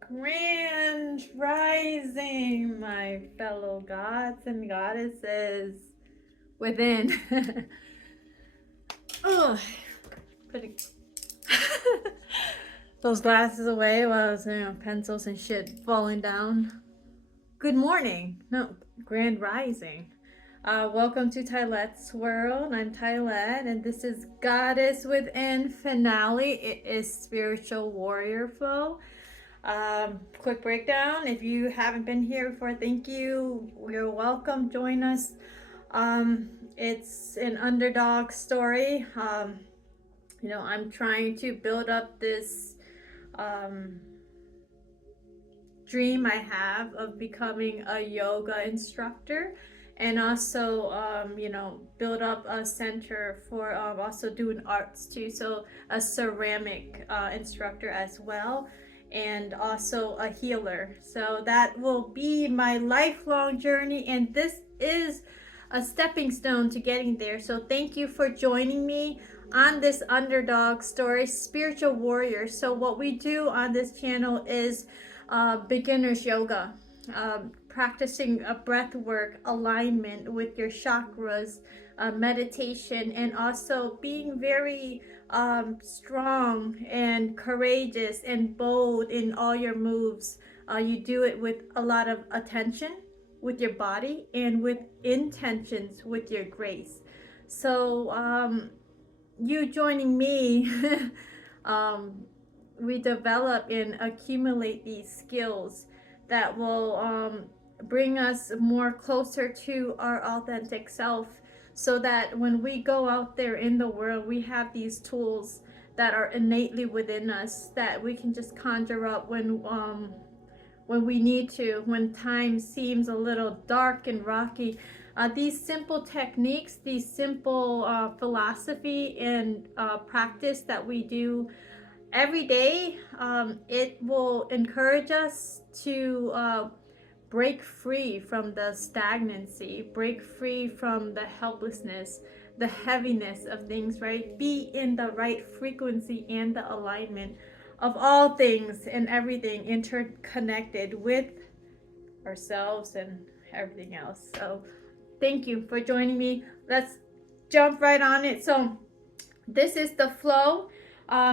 Grand rising, my fellow gods and goddesses within. Oh, putting those glasses away while I was, pencils and shit falling down. Good morning. No, grand rising. Welcome to Tylette's World. I'm Tylette, and this is Goddess Within Finale. It is Spiritual Warrior Flow. Quick breakdown. If you haven't been here before, thank you. You're welcome. Join us. It's an underdog story. I'm trying to build up this um, dream I have of becoming a yoga instructor, and also build up a center for also doing arts too, so a ceramic instructor as well, and also a healer. So that will be my lifelong journey, and this is a stepping stone to getting there. So thank you for joining me on this underdog story, spiritual warrior. So what we do on this channel is beginner's yoga, practicing a breath work, alignment with your chakras, meditation, and also being very strong and courageous and bold in all your moves. You do it with a lot of attention with your body and with intentions with your grace. So you joining me um, we develop and accumulate these skills that will bring us more closer to our authentic self, so that when we go out there in the world, we have these tools that are innately within us that we can just conjure up when we need to, when time seems a little dark and rocky. These simple techniques, these simple philosophy and practice that we do every day, it will encourage us to break free from the stagnancy, break free from the helplessness, the heaviness of things, right? Be in the right frequency and the alignment of all things and everything interconnected with ourselves and everything else. So, thank you for joining me. Let's jump right on it. So, this is the flow,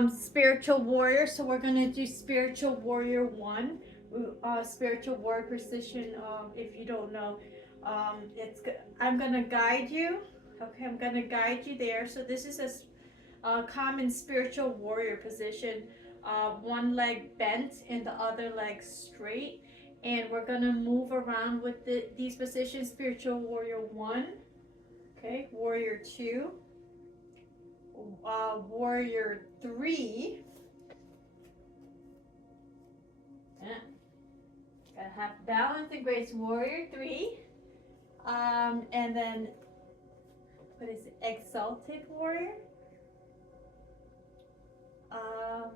spiritual warrior. So we're gonna do spiritual warrior 1, spiritual warrior precision. If you don't know, I'm gonna guide you. Okay, I'm gonna guide you there. So this is a common spiritual warrior position. One leg bent and the other leg straight, and we're gonna move around with these positions. Spiritual warrior 1. Okay, warrior 2, warrior 3. Yeah, gotta have balance and grace. Warrior 3. And then what is it? Exalted warrior. Um,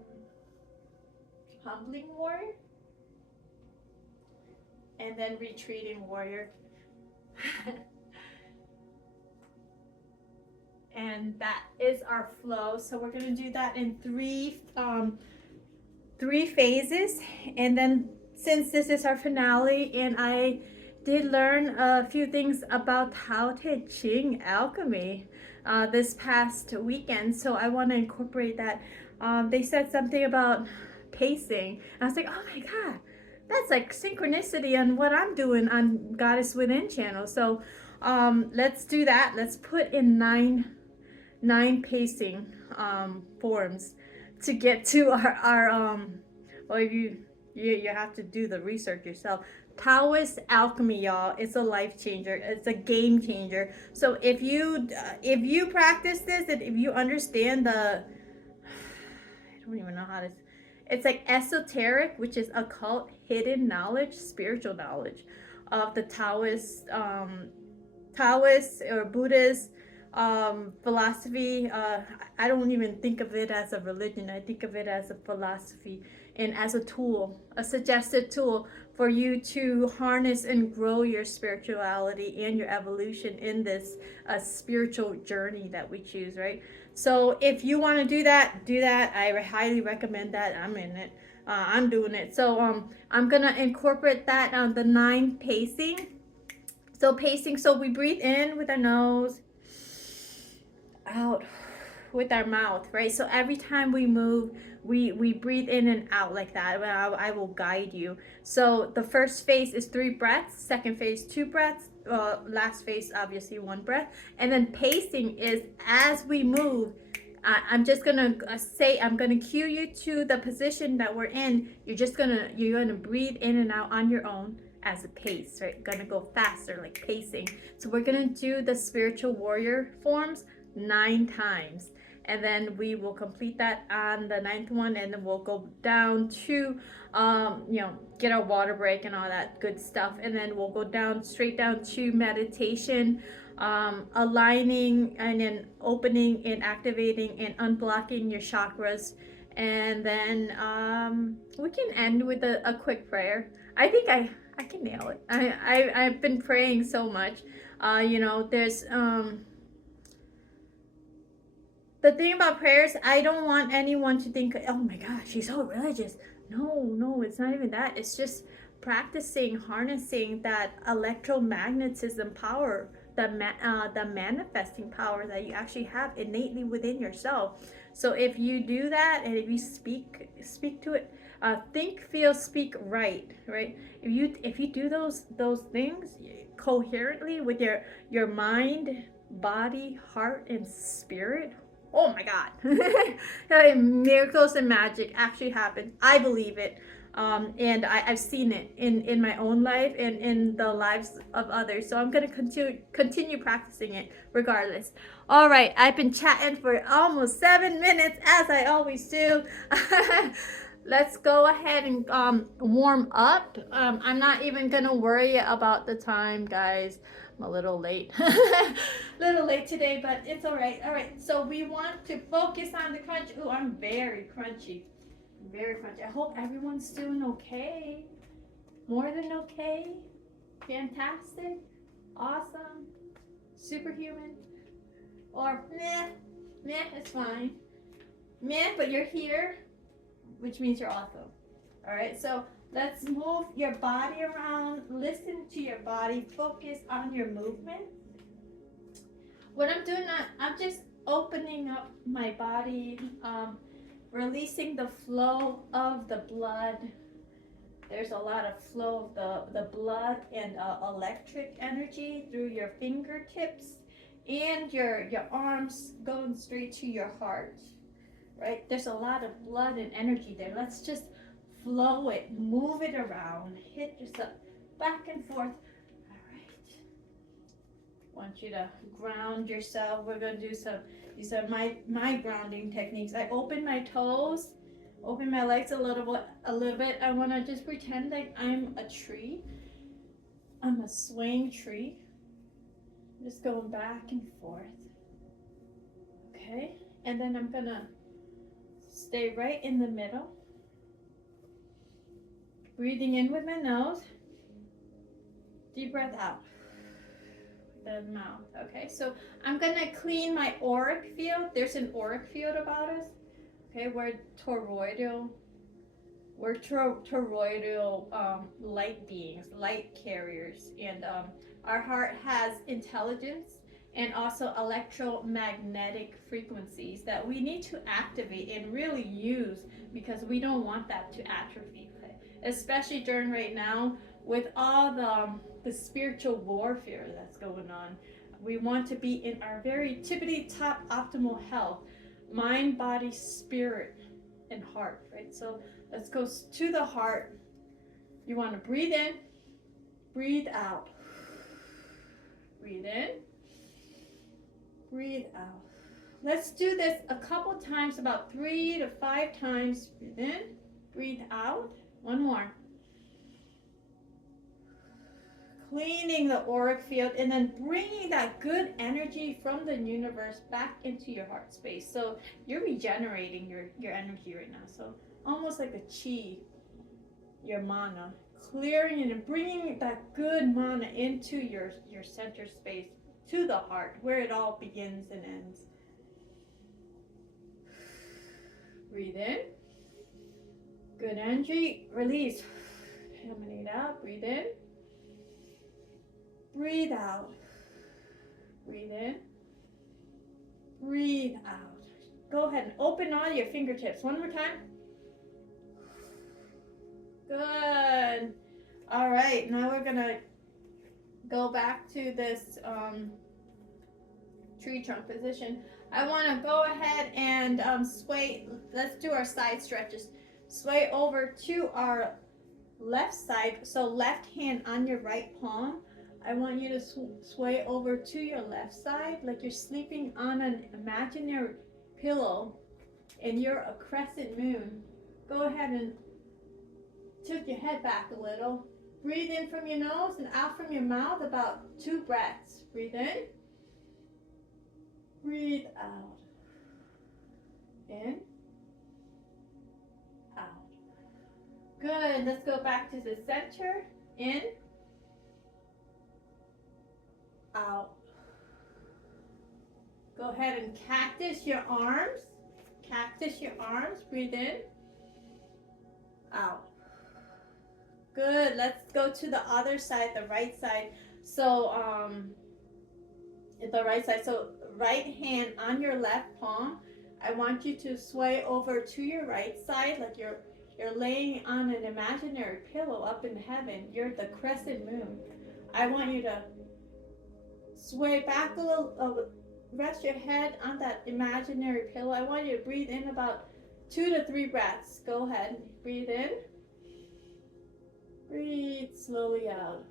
humbling warrior. And then retreating warrior. And that is our flow. So we're gonna do that in three phases. And then, since this is our finale, and I did learn a few things about Tao Te Ching alchemy this past weekend, so I want to incorporate that. They said something about pacing. I was like, oh my god, that's like synchronicity on what I'm doing on Goddess Within channel. So let's do that. Let's put in nine pacing forms to get to our well, you have to do the research yourself. Taoist alchemy, y'all, it's a life changer. It's a game changer. So if you practice this, and if you understand the I don't even know how to, it's like esoteric, which is occult, hidden knowledge, spiritual knowledge of the Taoist or Buddhist philosophy. I don't even think of it as a religion. I think of it as a philosophy and as a tool, a suggested tool for you to harness and grow your spirituality and your evolution in this spiritual journey that we choose, right? So if you want to do that, do that. I highly recommend that. I'm in it. I'm doing it. So I'm gonna incorporate that on the 9 pacing. So pacing, so we breathe in with our nose, out with our mouth, right? So every time we move, we breathe in and out like that. I will guide you. So the first phase is 3 breaths, second phase 2 breaths, last phase obviously 1 breath, and then pacing is as we move. I'm just gonna say, I'm gonna cue you to the position that we're in. You're gonna breathe in and out on your own as a pace, right? Gonna go faster, like pacing. So we're gonna do the spiritual warrior forms 9 times, and then we will complete that on the 9th one, and then we'll go down to get our water break and all that good stuff, and then we'll go down straight down to meditation, aligning and then opening and activating and unblocking your chakras, and then we can end with a quick prayer. I think I can nail it. I've been praying so much. There's the thing about prayers, I don't want anyone to think, oh my gosh, she's so religious. No, it's not even that. It's just practicing, harnessing that electromagnetism power, the manifesting power that you actually have innately within yourself. So if you do that, and if you speak to it, think, feel, speak, right. If you do those things coherently with your mind, body, heart, and spirit, oh my God. Miracles and magic actually happen. I believe it. And I've seen it in my own life and in the lives of others. So I'm going to continue practicing it regardless. All right, I've been chatting for almost 7 minutes, as I always do. Let's go ahead and warm up. I'm not even going to worry about the time, guys. I'm a little late. Little late today, but it's all right. All right, so we want to focus on the crunch. Ooh, I'm very crunchy. Very crunchy. I hope everyone's doing okay. More than okay. Fantastic. Awesome. Superhuman. Or meh. Meh, it's fine. Meh, but you're here, which means you're awesome. All right, so let's move your body around. Listen to your body. Focus on your movement. What I'm doing, I'm just opening up my body, releasing the flow of the blood. There's a lot of flow of the blood and electric energy through your fingertips and your arms going straight to your heart, right? There's a lot of blood and energy there. Let's just flow it, move it around, hit yourself back and forth. Want you to ground yourself. We're going to do these are my grounding techniques. I open my toes, open my legs a little bit. I want to just pretend like I'm a tree. I'm a swaying tree. Just going back and forth. Okay, and then I'm gonna stay right in the middle. Breathing in with my nose. Deep breath out. The mouth. Okay, so I'm gonna clean my auric field. There's an auric field about us. Okay, we're toroidal light beings, light carriers, and our heart has intelligence and also electromagnetic frequencies that we need to activate and really use, because we don't want that to atrophy, okay? Especially during right now with all the spiritual warfare that's going on. We want to be in our very tippity top optimal health, mind, body, spirit, and heart, right? So let's go to the heart. You want to breathe in, breathe out. Breathe in, breathe out. Let's do this a couple times, about 3 to 5 times. Breathe in, breathe out. One more. Cleaning the auric field and then bringing that good energy from the universe back into your heart space. So you're regenerating your energy right now. So almost like a chi, your mana, clearing it and bringing that good mana into your center space, to the heart, where it all begins and ends. Breathe in, Good energy. Release. Emanate out. Breathe in. Breathe out. Breathe in. Breathe out. Go ahead and open all your fingertips. One more time. Good. All right. Now we're going to go back to this tree trunk position. I want to go ahead and sway. Let's do our side stretches. Sway over to our left side. So left hand on your right palm. I want you to sway over to your left side like you're sleeping on an imaginary pillow and you're a crescent moon. Go ahead and tilt your head back a little. Breathe in from your nose and out from your mouth about 2 breaths. Breathe in. Breathe out. In. Out. Good. Let's go back to the center. In. Out. Go ahead and cactus your arms. Cactus your arms. Breathe in. Out. Good. Let's go to the other side, the right side. So, the right side. So, right hand on your left palm. I want you to sway over to your right side like you're laying on an imaginary pillow up in heaven. You're the crescent moon. I want you to sway back a little, rest your head on that imaginary pillow. I want you to breathe in about 2 to 3 breaths. Go ahead. Breathe in. Breathe slowly out.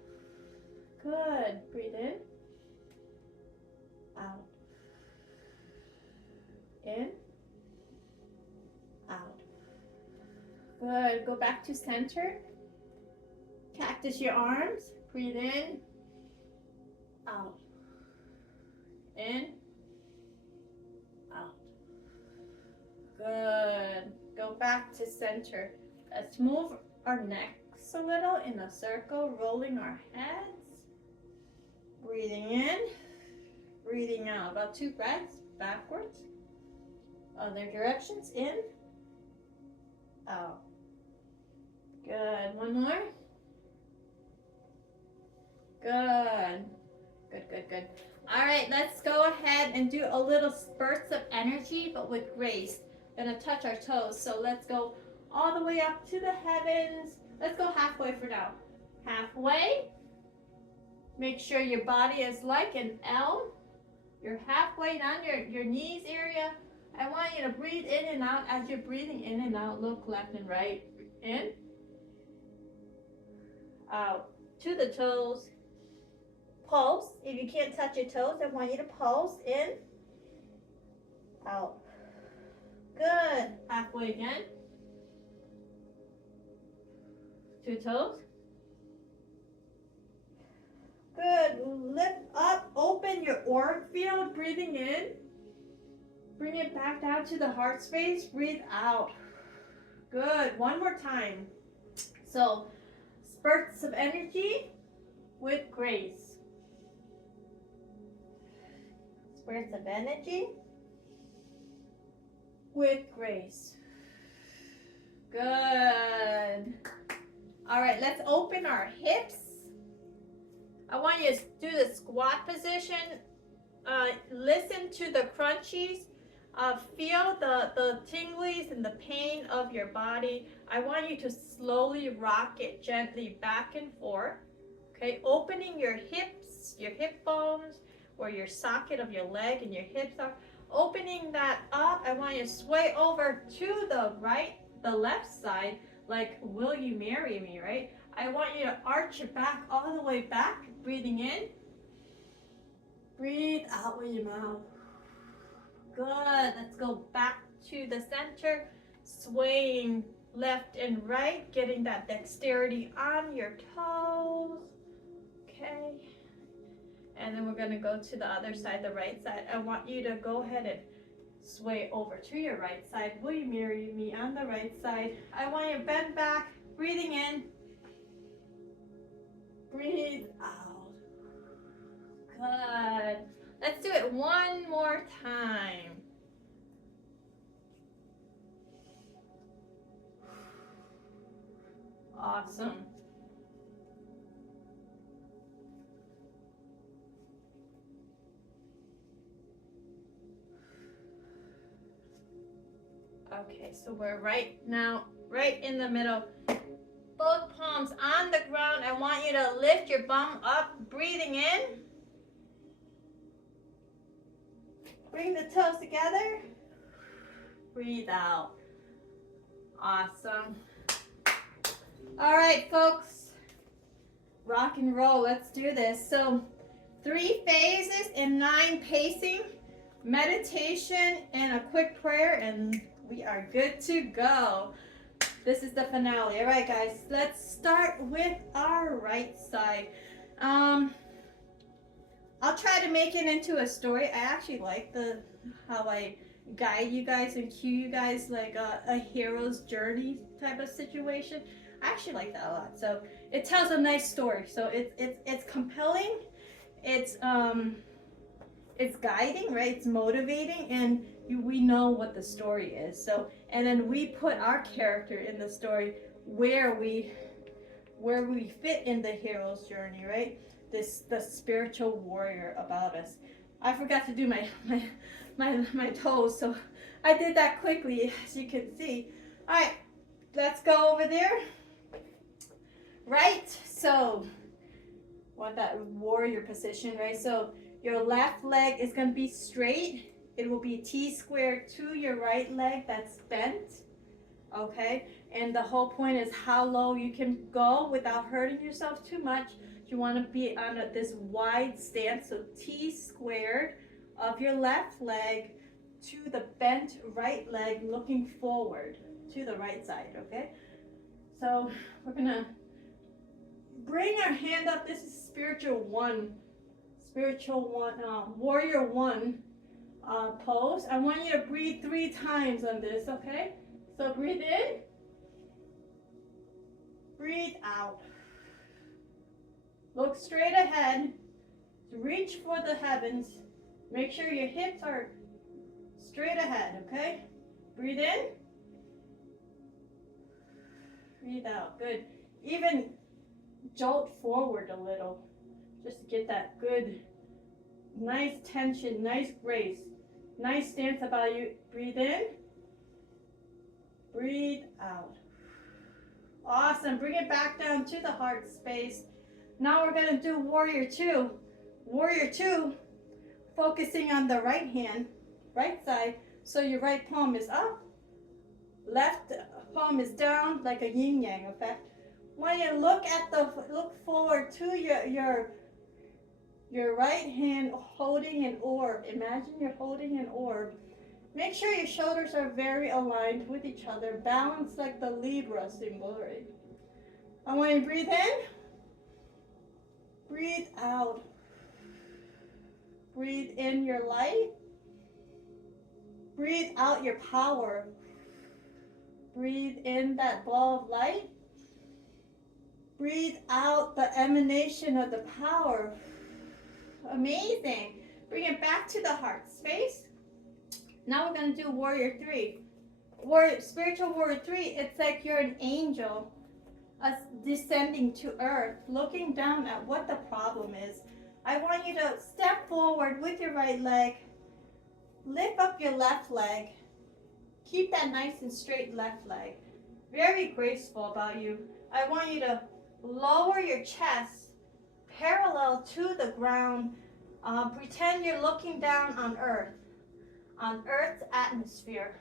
Good. Breathe in. Out. In. Out. Good. Go back to center. Cactus your arms. Breathe in. Out. In. Out. Good. Go back to center. Let's move our necks a little in a circle, rolling our heads. Breathing in. Breathing out. About 2 breaths backwards. Other directions. In. Out. Good. One more. Good. Good, good, good. All right, let's go ahead and do a little spurts of energy, but with grace. Gonna touch our toes. So let's go all the way up to the heavens. Let's go halfway for now. Halfway. Make sure your body is like an L. You're halfway down your knees area. I want you to breathe in and out. As you're breathing in and out, look left and right. In. Out. To the toes. Pulse. If you can't touch your toes, I want you to pulse. In. Out. Good. Halfway again. 2 toes. Good. Lift up. Open your auric field. Breathing in. Bring it back down to the heart space. Breathe out. Good. One more time. So, spurts of energy with grace. Spurts of energy with grace. Good. All right, let's open our hips. I want you to do the squat position. Listen to the crunchies. Feel the tinglies and the pain of your body. I want you to slowly rock it gently back and forth. Okay, opening your hips, your hip bones, where your socket of your leg and your hips are. Opening that up, I want you to sway over to the right, the left side, like, will you marry me, right? I want you to arch it back all the way back, breathing in. Breathe out with your mouth. Good. Let's go back to the center, swaying left and right, getting that dexterity on your toes. Okay. And then we're going to go to the other side, the right side. I want you to go ahead and sway over to your right side. Will you marry me on the right side? I want you to bend back, breathing in. Breathe out. Good. Let's do it one more time. Awesome. Okay, so we're right in the middle. Both palms on the ground. I want you to lift your bum up, breathing in. Bring the toes together. Breathe out. Awesome. All right, folks. Rock and roll. Let's do this. So 3 phases and 9 pacing, meditation, and a quick prayer, and we are good to go. This is the finale. All right, guys, let's start with our right side. I'll try to make it into a story. I actually like how I guide you guys and cue you guys like a hero's journey type of situation. I actually like that a lot. So it tells a nice story. So it's compelling. It's guiding, right? It's motivating, and we know what the story is. So, and then we put our character in the story where we fit in the hero's journey, right? The spiritual warrior about us. I forgot to do my toes, so I did that quickly, as you can see. All right, let's go over there. Right, so want that warrior position, right? So your left leg is going to be straight. It will be T-squared to your right leg that's bent, okay? And the whole point is how low you can go without hurting yourself too much. You want to be on this wide stance, so T-squared of your left leg to the bent right leg, looking forward to the right side, okay? So we're going to bring our hand up. This is spiritual one, warrior one pose. I want you to breathe 3 times on this, okay? So breathe in, breathe out. Look straight ahead, reach for the heavens. Make sure your hips are straight ahead, okay? Breathe in, breathe out. Good. Even jolt forward a little, just to get that good, nice tension, nice grace, nice stance about you. Breathe in, breathe out. Awesome. Bring it back down to the heart space. Now we're going to do warrior two. Warrior two, focusing on the right hand, right side. So your right palm is up, left palm is down, like a yin yang effect. When you look forward to your right hand holding an orb. Imagine you're holding an orb. Make sure your shoulders are very aligned with each other. Balance like the Libra symbol, right? I want you to breathe in. Breathe out. Breathe in your light. Breathe out your power. Breathe in that ball of light. Breathe out the emanation of the power. Amazing. Bring it back to the heart space. Now we're going to do warrior 3. Spiritual warrior 3, it's like you're an angel descending to earth, looking down at what the problem is. I want you to step forward with your right leg, lift up your left leg, keep that nice and straight left leg. Very graceful about you. I want you to lower your chest parallel to the ground. Pretend you're looking down on Earth's atmosphere.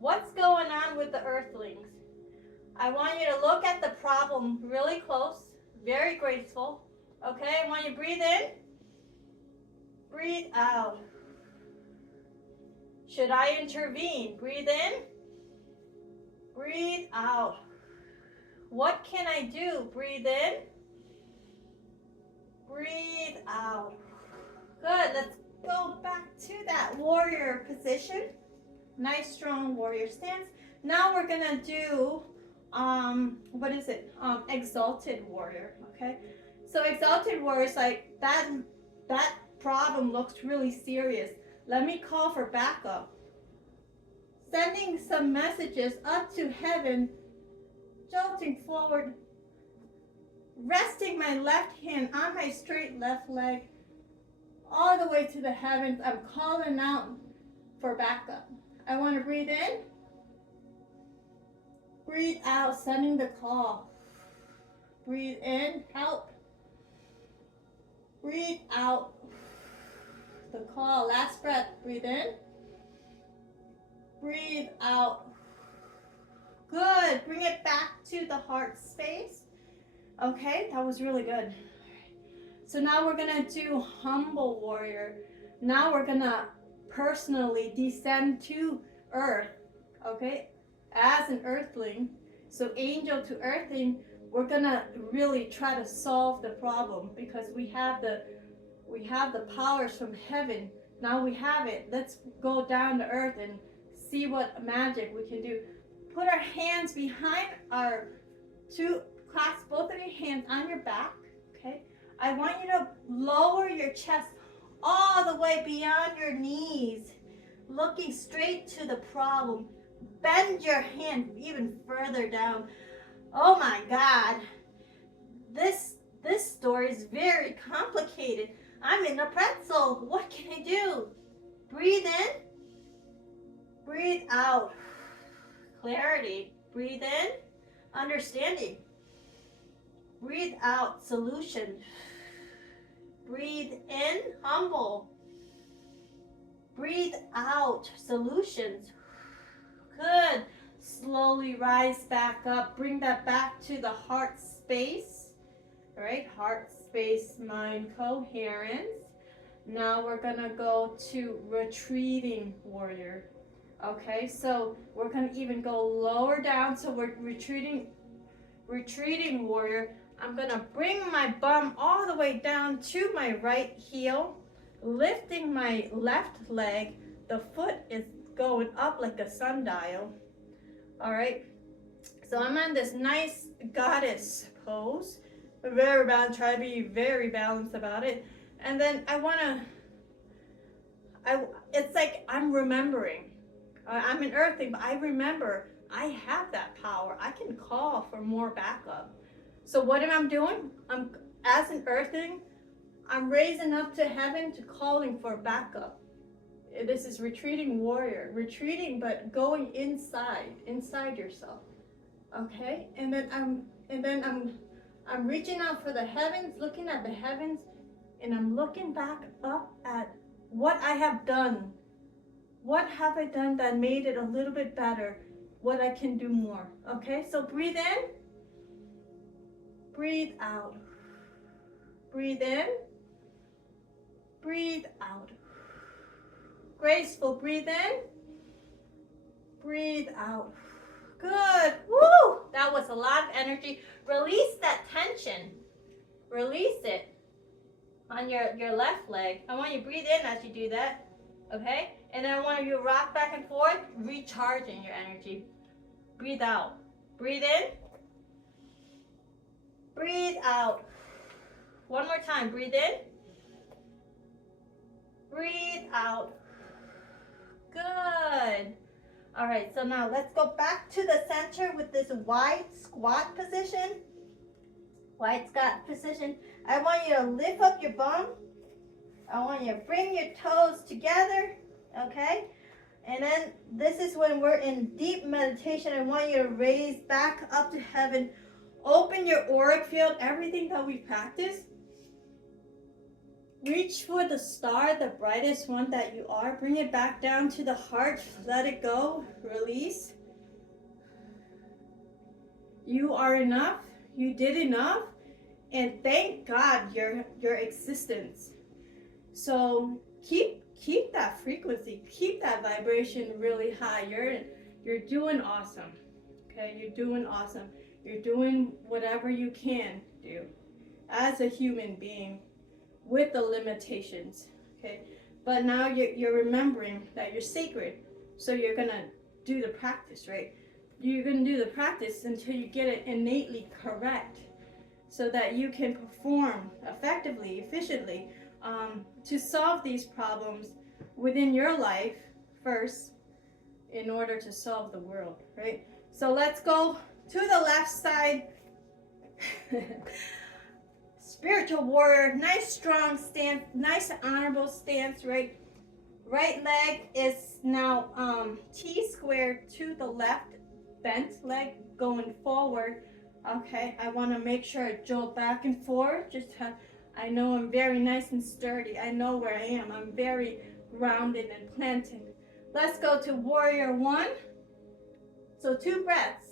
What's going on with the earthlings? I want you to look at the problem really close, very graceful. Okay, I want you to breathe in, breathe out. Should I intervene? Breathe in, breathe out. What can I do? Breathe in, breathe out. Good, let's go back to that warrior position. Nice strong warrior stance. Now we're gonna do exalted warrior. Okay, so exalted warrior is like that problem looks really serious. Let me call for backup, sending some messages up to heaven jolting forward, resting my left hand on my straight left leg, all the way to the heavens. I'm calling out for backup. I want to breathe in, breathe out, sending the call. Breathe in, help. Breathe out, the call. Last breath, breathe in, breathe out. Good, bring it back to the heart space. Okay, that was really good. So now we're gonna do humble warrior. Now we're gonna personally descend to earth, okay, as an earthling. So angel to earthling, we're gonna really try to solve the problem because we have the powers from heaven. Now we have it. Let's go down to earth and see what magic we can do. Put our hands behind our clasp both of your hands on your back, okay? I want you to lower your chest all the way beyond your knees, looking straight to the problem. Bend your hand even further down. Oh my God, this story is very complicated. I'm in a pretzel. What can I do? Breathe in, breathe out. Clarity. Breathe in, understanding. Breathe out, solution. Breathe in, humble. Breathe out, solutions. Good. Slowly rise back up. Bring that back to the heart space. All right, heart space, mind coherence. Now we're gonna go to retreating warrior. Okay, so we're gonna even go lower down. So we're retreating warrior. I'm gonna bring my bum all the way down to my right heel, lifting my left leg. The foot is going up like a sundial. All right, so I'm on this nice goddess pose. Very balanced. Try to be very balanced about it. And then it's like I'm remembering. I'm an earthling, but I remember I have that power. I can call for more backup. So what am I doing? As an earthling, I'm raising up to heaven to calling for backup. This is retreating warrior. Retreating, but going inside yourself. Okay? And then I'm reaching out for the heavens, looking at the heavens, and I'm looking back up at what I have done. What have I done that made it a little bit better? What I can do more. Okay, so breathe in, breathe out. Breathe in, breathe out. Graceful, breathe in, breathe out. Good, woo! That was a lot of energy. Release that tension. Release it on your left leg. I want you to breathe in as you do that, okay? And then I want you to rock back and forth, recharging your energy. Breathe out. Breathe in. Breathe out. One more time. Breathe in. Breathe out. Good. All right, so now let's go back to the center with this wide squat position. Wide squat position. I want you to lift up your bum. I want you to bring your toes together, okay? And then this is when we're in deep meditation. I want you to raise back up to heaven. Open your auric field, everything that we practice. Reach for the star, the brightest one that you are. Bring it back down to the heart. Let it go. Release. You are enough. You did enough. And thank God your existence. So keep that frequency. Keep that vibration really high. You're doing awesome. Okay, you're doing awesome. You're doing whatever you can do as a human being with the limitations, okay? But now you're remembering that you're sacred, so you're gonna do the practice, right? You're gonna do the practice until you get it innately correct, so that you can perform effectively, efficiently, to solve these problems within your life first, in order to solve the world, right? So let's go to the left side. Spiritual warrior, nice strong stance, nice honorable stance, right? Right leg is now T squared to the left, bent leg going forward. Okay, I want to make sure I jolt back and forth. I know I'm very nice and sturdy. I know where I am. I'm very grounded and planted. Let's go to warrior one. So 2 breaths.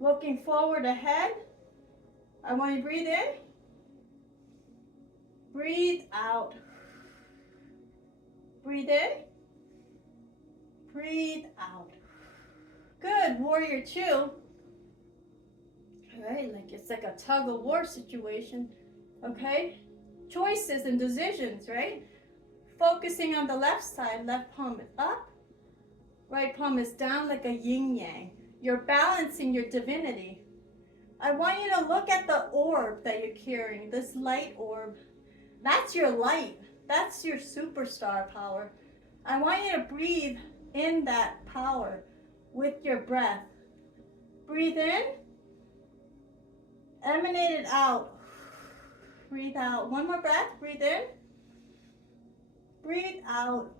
Looking forward ahead. I want you to breathe in. Breathe out. Breathe in. Breathe out. Good. Warrior two. All right, it's like a tug of war situation. Okay? Choices and decisions, right? Focusing on the left side. Left palm is up. Right palm is down like a yin yang. You're balancing your divinity. I want you to look at the orb that you're carrying, this light orb. That's your light. That's your superstar power. I want you to breathe in that power with your breath. Breathe in. Emanate it out. Breathe out. One more breath. Breathe in. Breathe out.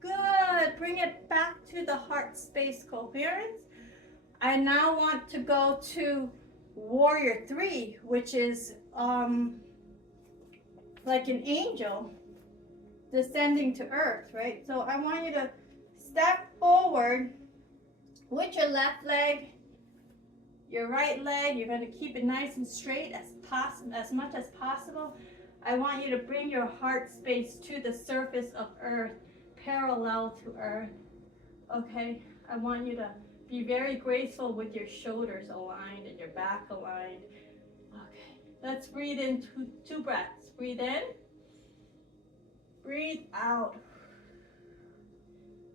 Good. Bring it back to the heart space coherence. I now want to go to warrior 3, which is like an angel descending to earth, right? So I want you to step forward with your left leg, your right leg. You're going to keep it nice and straight as much as possible. I want you to bring your heart space to the surface of earth, parallel to earth. Okay, I want you to be very graceful with your shoulders aligned and your back aligned. Okay, let's breathe in 2 breaths. Breathe in. Breathe out.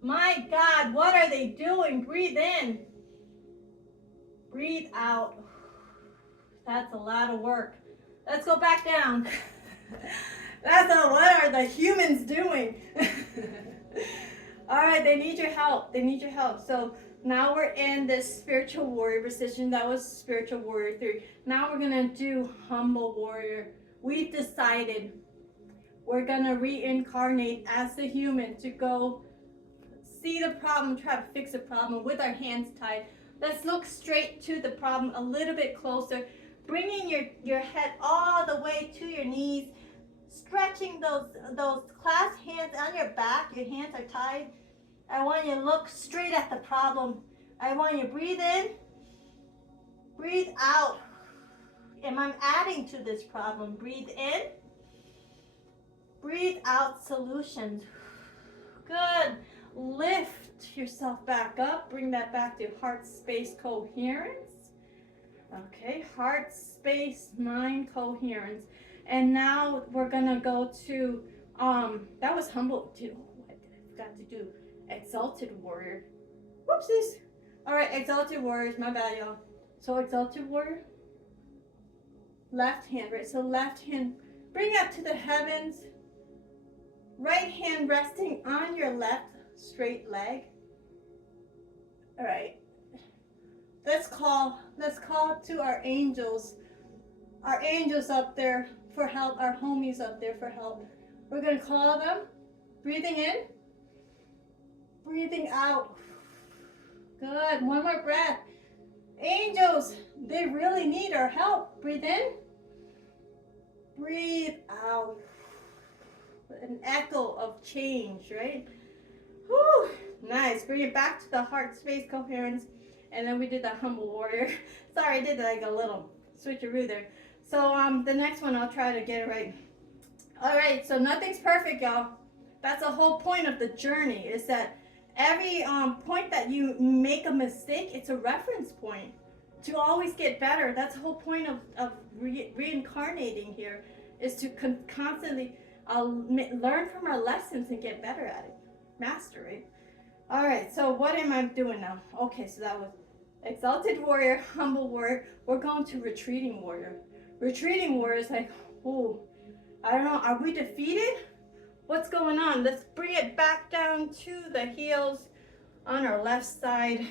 My God, what are they doing? Breathe in. Breathe out. That's a lot of work. Let's go back down. What are the humans doing? All right, they need your help. They need your help. So now we're in this spiritual warrior position. That was spiritual warrior 3. Now we're going to do humble warrior. We've decided we're going to reincarnate as a human to go see the problem, try to fix the problem with our hands tied. Let's look straight to the problem a little bit closer. Bringing your head all the way to your knees. Stretching those clasped hands on your back. Your hands are tied. I want you to look straight at the problem. I want you to breathe in. Breathe out. And I'm adding to this problem. Breathe in. Breathe out solutions. Good. Lift yourself back up. Bring that back to heart space coherence. Okay, heart space mind coherence. And now we're gonna go to that was humble too. What did I forgot to do? Exalted warrior. Whoopsies. All right, exalted warriors. My bad, y'all. So exalted warrior. Left hand, right? So left hand, bring up to the heavens. Right hand resting on your left straight leg. All right. Let's call to our angels. Our angels up there for help. Our homies up there for help. We're gonna call them. Breathing in. Breathing out. Good. One more breath. Angels, they really need our help. Breathe in. Breathe out. An echo of change, right? Whew. Nice. Bring it back to the heart space coherence. And then we did the humble warrior. Sorry, I did like a little switcheroo there. So the next one I'll try to get it right. All right, so nothing's perfect, y'all. That's the whole point of the journey, is that every point that you make a mistake, it's a reference point to always get better. That's the whole point of reincarnating here, is to constantly learn from our lessons and get better at it, master it. All right, so what am I doing now? Okay, so that was exalted warrior, humble warrior. We're going to retreating warrior. Retreating warrior is like, oh, I don't know, are we defeated? What's going on? Let's bring it back down to the heels on our left side.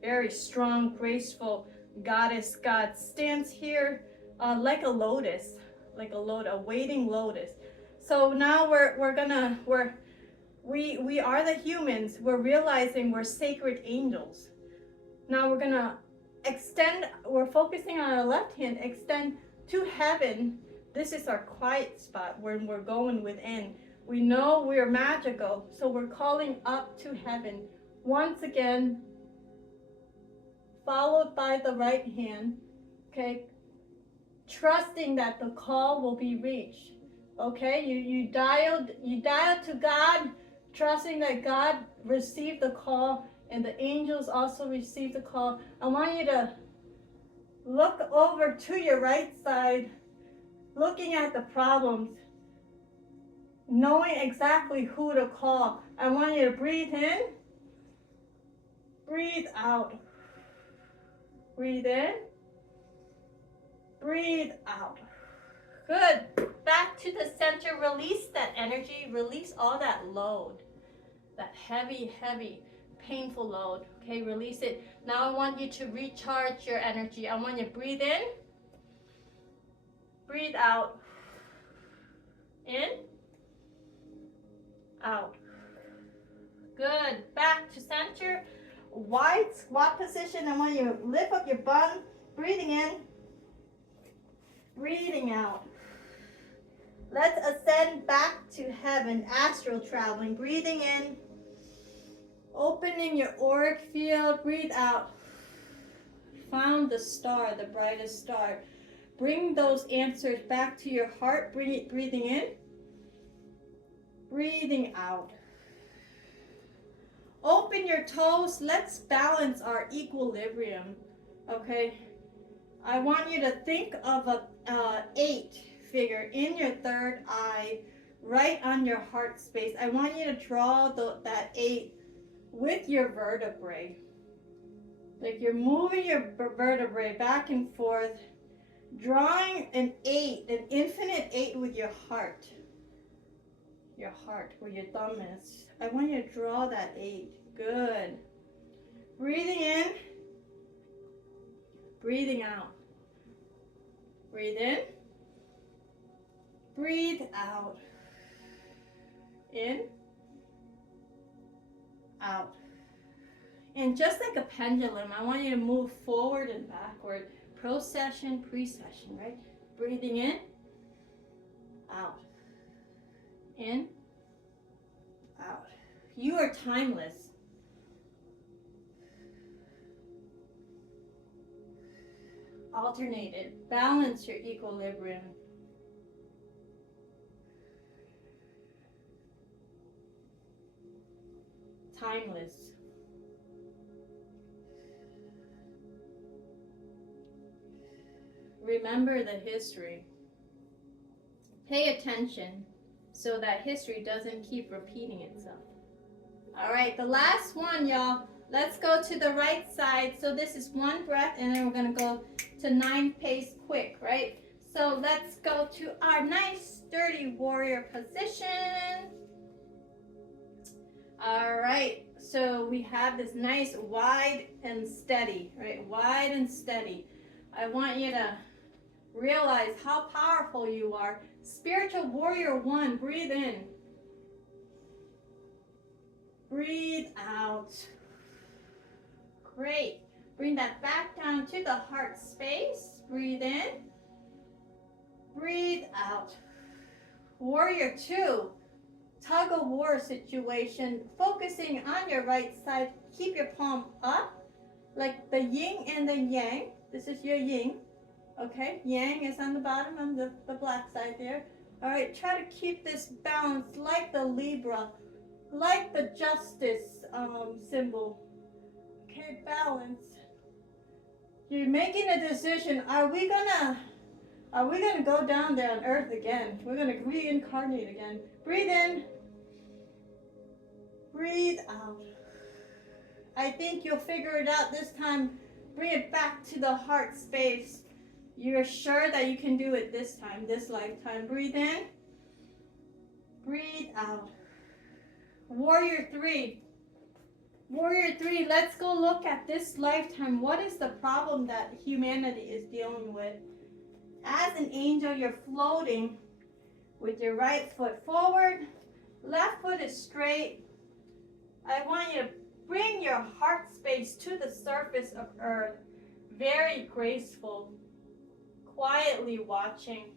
Very strong, graceful goddess god stands here like a lotus, a waiting lotus. So now we are the humans. We're realizing we're sacred angels. Now we're gonna extend, we're focusing on our left hand, extend to heaven. This is our quiet spot when we're going within. We know we're magical, so we're calling up to heaven. Once again, followed by the right hand, okay? Trusting that the call will be reached. Okay, you dialed to God, trusting that God received the call and the angels also received the call. I want you to look over to your right side, looking at the problems, knowing exactly who to call. I want you to breathe in, breathe out. Breathe in, breathe out. Good. Back to the center. Release that energy. Release all that load. That heavy, heavy, painful load. Okay, release it. Now I want you to recharge your energy. I want you to breathe in. Breathe out. In. Out. Good. Back to center. Wide squat position. I want you to lift up your bum. Breathing in. Breathing out. Let's ascend back to heaven, astral traveling. Breathing in, opening your auric field. Breathe out. Found the star, the brightest star. Bring those answers back to your heart. Breathing in, breathing out. Open your toes. Let's balance our equilibrium. Okay. I want you to think of a 8 figure in your third eye, right on your heart space. I want you to draw that 8 with your vertebrae. Like you're moving your vertebrae back and forth, drawing an 8, an infinite 8 with your heart. Your heart, where your thumb is. I want you to draw that 8. Good. Breathing in, breathing out. Breathe in. Breathe out. In. Out. And just like a pendulum, I want you to move forward and backward. Procession, precession, right? Breathing in. Out. In. Out. You are timeless. Alternated. Balance your equilibrium. Timeless. Remember the history. Pay attention so that history doesn't keep repeating itself. All right, the last one, y'all. Let's go to the right side. So this is one breath, and then we're going to go to 9 pace quick, right? So let's go to our nice sturdy warrior position. All right, so we have this nice wide and steady, right? Wide and steady. I want you to realize how powerful you are. Spiritual warrior 1, breathe in. Breathe out. Great. Bring that back down to the heart space. Breathe in. Breathe out. Warrior 2, tug of war situation. Focusing on your right side. Keep your palm up like the yin and the yang. This is your yin. Okay, yang is on the bottom on the black side there. All right, try to keep this balanced like the Libra, like the justice symbol. Okay, balance. You're making a decision. Are we gonna go down there on earth again? We're gonna reincarnate again. Breathe in. Breathe out. I think you'll figure it out this time. Bring it back to the heart space. You're sure that you can do it this time, this lifetime. Breathe in. Breathe out. Warrior 3. Warrior 3, let's go look at this lifetime. What is the problem that humanity is dealing with? As an angel, you're floating with your right foot forward, left foot is straight. I want you to bring your heart space to the surface of earth. Very graceful. Quietly watching.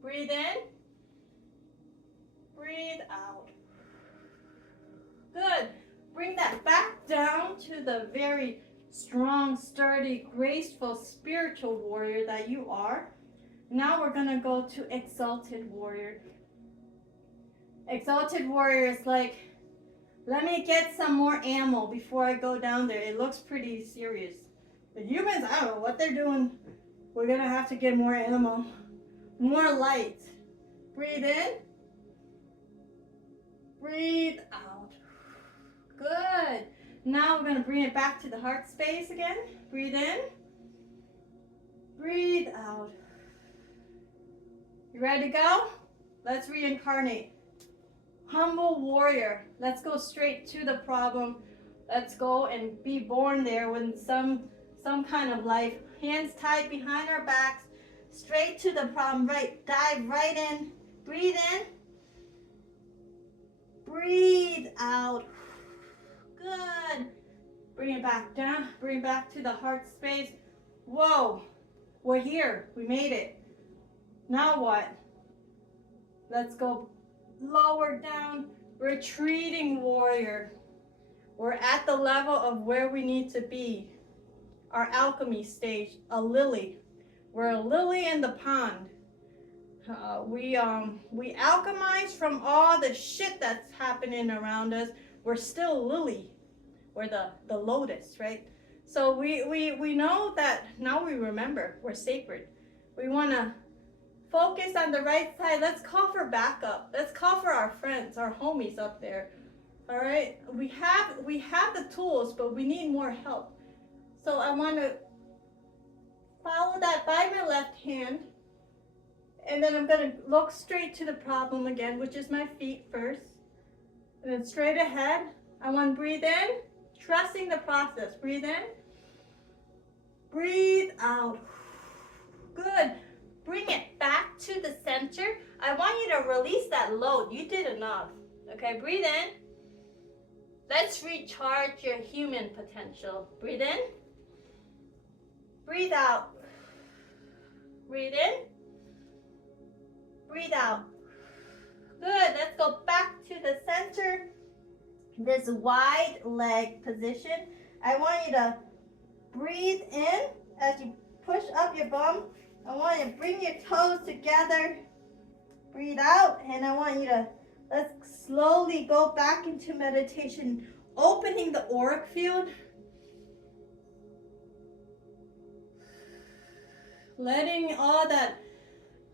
Breathe in. Breathe out. Good. Bring that back down to the very strong, sturdy, graceful, spiritual warrior that you are. Now we're going to go to exalted warrior. Exalted warrior is like, let me get some more ammo before I go down there. It looks pretty serious. The humans, I don't know what they're doing. We're going to have to get more ammo. More light. Breathe in. Breathe out. Good. Now we're going to bring it back to the heart space again. Breathe in. Breathe out. You ready to go? Let's reincarnate. Humble warrior. Let's go straight to the problem. Let's go and be born there with some kind of life. Hands tied behind our backs. Straight to the problem. Right. Dive right in. Breathe in. Breathe out. Good. Bring it back down. Bring it back to the heart space. Whoa. We're here. We made it. Now what? Let's go lower down. Retreating warrior. We're at the level of where we need to be. Our alchemy stage. A lily. We're a lily in the pond. We alchemize from all the shit that's happening around us. We're still lily. We're the lotus, right? So we know that now we remember we're sacred. We want to focus on the right side. Let's call for backup. Let's call for our friends, our homies up there. All right? We have the tools, but we need more help. So I want to follow that by my left hand. And then I'm going to look straight to the problem again, which is my feet first. And then straight ahead. I want to breathe in, trusting the process. Breathe in. Breathe out. Good. Bring it back to the center. I want you to release that load. You did enough. Okay, breathe in. Let's recharge your human potential. Breathe in. Breathe out. Breathe in. Breathe out. Good. Let's go back to the center. This wide leg position. I want you to breathe in as you push up your bum. I want you to bring your toes together. Breathe out. And I want you to, let's slowly go back into meditation, opening the auric field. Letting all that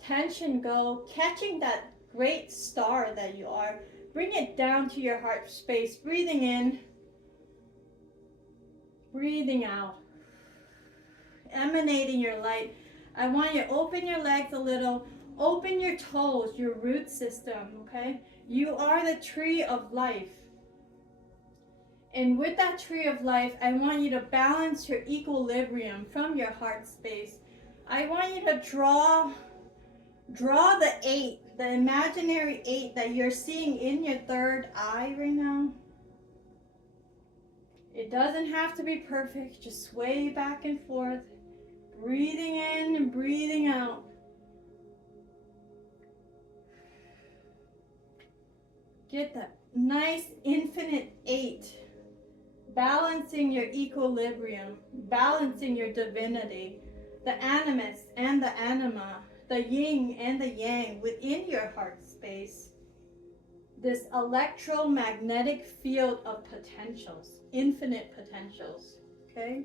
tension go, catching that great star that you are. Bring it down to your heart space, breathing in, breathing out, emanating your light. I want you to open your legs a little, open your toes, your root system, okay? You are the tree of life. And with that tree of life, I want you to balance your equilibrium from your heart space. I want you to draw the 8, the imaginary 8 that you're seeing in your third eye right now. It doesn't have to be perfect. Just sway back and forth, breathing in and breathing out. Get that nice infinite 8, balancing your equilibrium, balancing your divinity, the animus and the anima, the yin and the yang within your heart space. This electromagnetic field of potentials, infinite potentials, okay?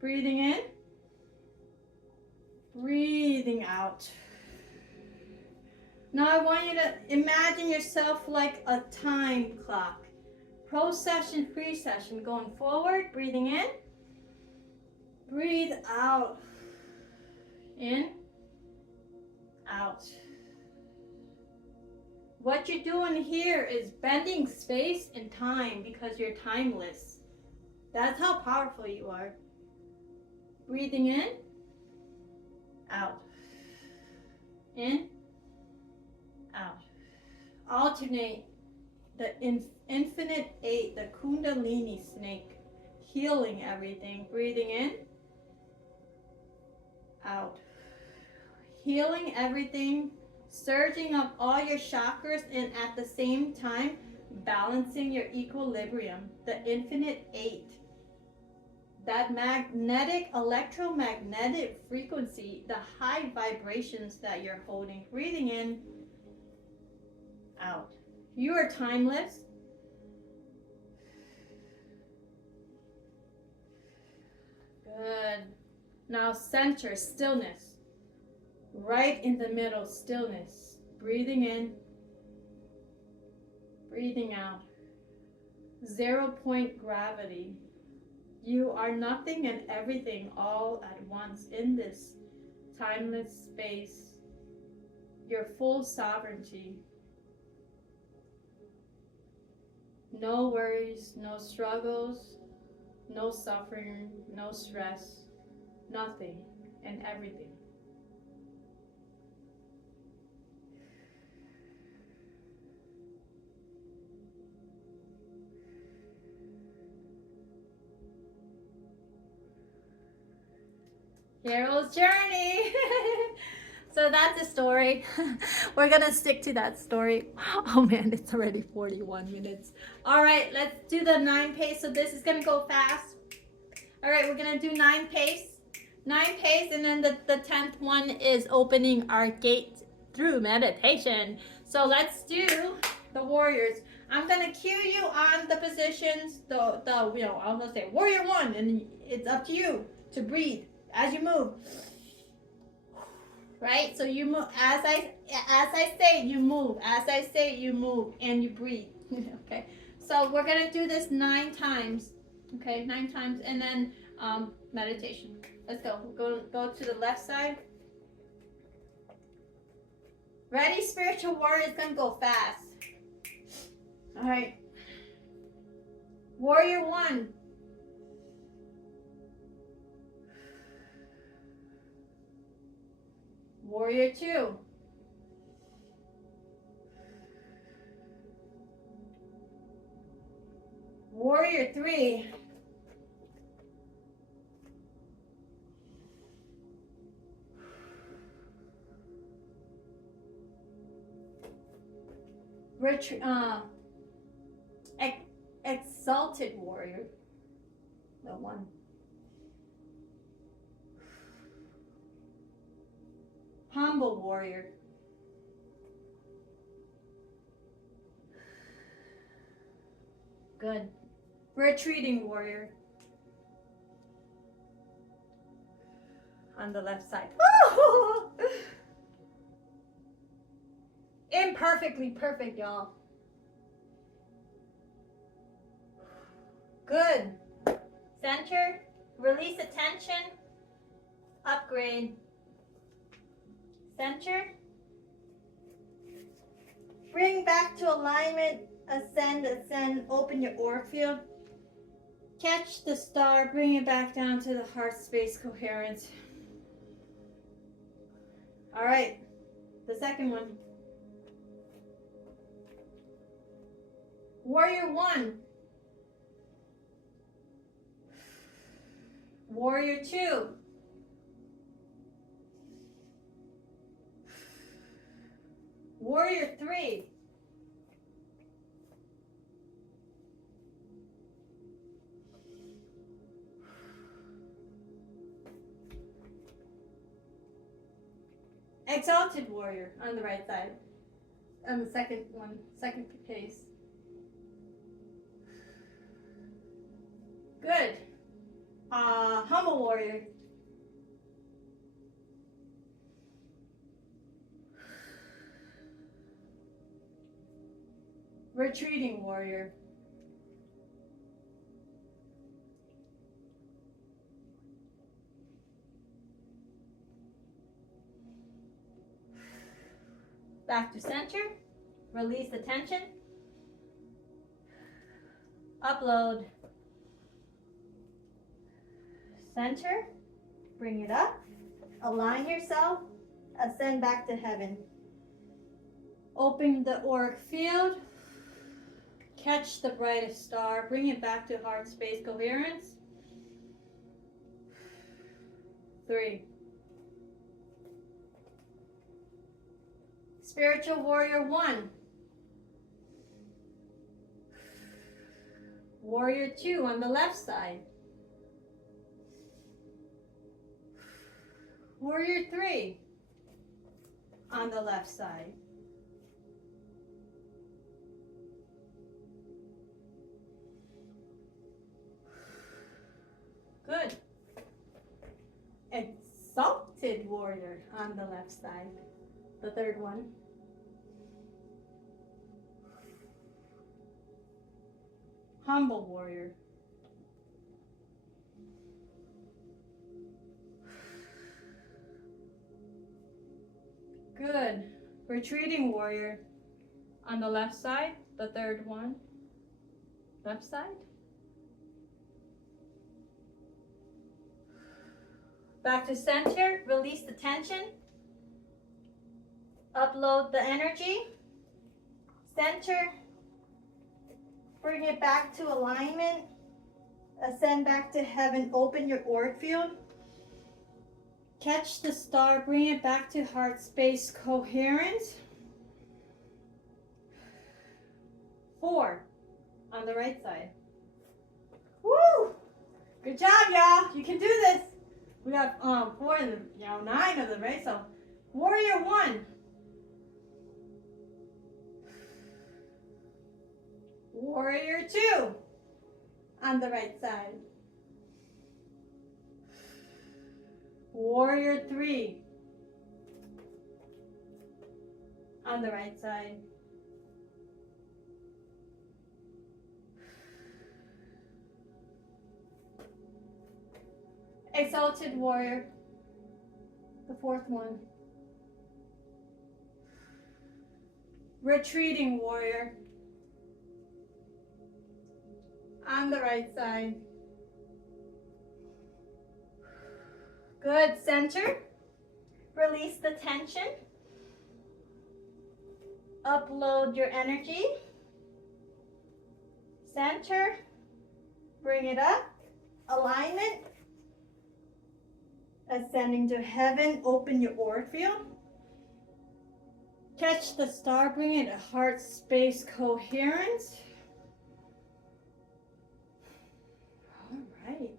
Breathing in, breathing out. Now I want you to imagine yourself like a time clock. Pro-session, pre-session, going forward, breathing in, breathe out, in, out. What you're doing here is bending space and time because you're timeless. That's how powerful you are. Breathing in, out. In, out. Alternate the infinite eight, the Kundalini snake, healing everything. Breathing in, out. Healing everything, surging up all your chakras, and at the same time, balancing your equilibrium. The infinite eight. That magnetic, electromagnetic frequency, the high vibrations that you're holding. Breathing in, out. You are timeless. Good. Now center, stillness. Right in the middle, stillness. Breathing in, breathing out. 0 point gravity. You are nothing and everything all at once in this timeless space. Your full sovereignty. No worries, no struggles, no suffering, no stress, nothing and everything. Hero's journey. So that's a story. We're gonna stick to that story. Oh man, it's already 41 minutes. All right, let's do the 9 pace. So this is gonna go fast. All right, we're gonna do 9 pace. 9 pace, and then the 10th one is opening our gate through meditation. So let's do the warriors. I'm gonna cue you on the positions. I'm gonna say warrior 1, and it's up to you to breathe as you move. Right? So you move as I say you move. As I say you move and you breathe. Okay. So we're gonna do this 9 times. Okay, 9 times, and then meditation. Let's go. Go to the left side. Ready, spiritual warrior is gonna go fast. All right. Warrior 1. Warrior 2. Warrior 3. Exalted warrior. The 1. Humble warrior. Good. Retreating warrior. On the left side. Imperfectly perfect, y'all. Good. Center. Release attention. Upgrade. Center. Bring back to alignment. Ascend, ascend. Open your aura field. Catch the star. Bring it back down to the heart space coherence. All right. The second one. Warrior 1. Warrior 2. Warrior 3. Exalted warrior on the right side. On the second one, second pace. Good. Humble warrior. Retreating warrior. Back to center. Release the tension. Upload. Center, bring it up, align yourself, ascend back to heaven. Open the auric field, catch the brightest star, bring it back to heart space coherence. 3. Spiritual warrior 1. Warrior 2 on the left side. Warrior 3 on the left side. Good. Exalted warrior on the left side. The third one. Humble warrior. Good. Retreating warrior on the left side, the third one. Left side. Back to center, release the tension. Upload the energy. Center. Bring it back to alignment. Ascend back to heaven. Open your auric field. Catch the star. Bring it back to heart space coherence. 4 on the right side. Woo! Good job, y'all. You can do this. We got 4 and 9 of them, right? So warrior 1. Warrior 2 on the right side. Warrior 3 on the right side. Exalted warrior, the fourth one. Retreating warrior on the right side. Good. Center. Release the tension. Upload your energy. Center. Bring it up. Alignment. Ascending to heaven. Open your auric field. Catch the star. Bring it to heart space coherence. All right.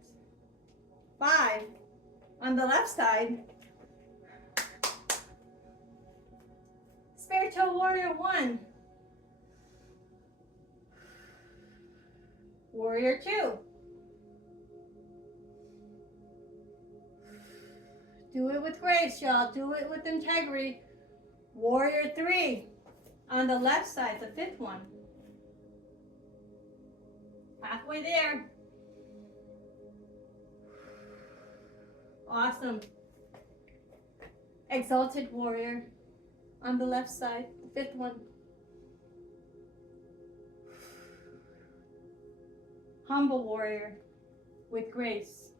5 on the left side. Spiritual warrior 1. Warrior 2. Do it with grace, y'all. Do it with integrity. Warrior 3 on the left side, the fifth one. Halfway there. Awesome. Exalted warrior on the left side, the fifth one. Humble warrior with grace.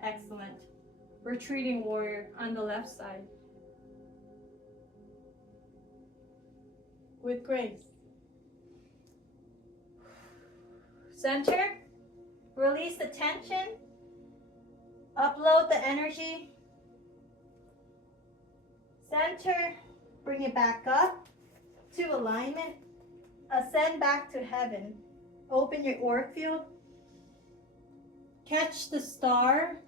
Excellent. Retreating warrior on the left side with grace. Center. Release the tension. Upload the energy. Center. Bring it back up to alignment. Ascend back to heaven. Open your auric field. Catch the star.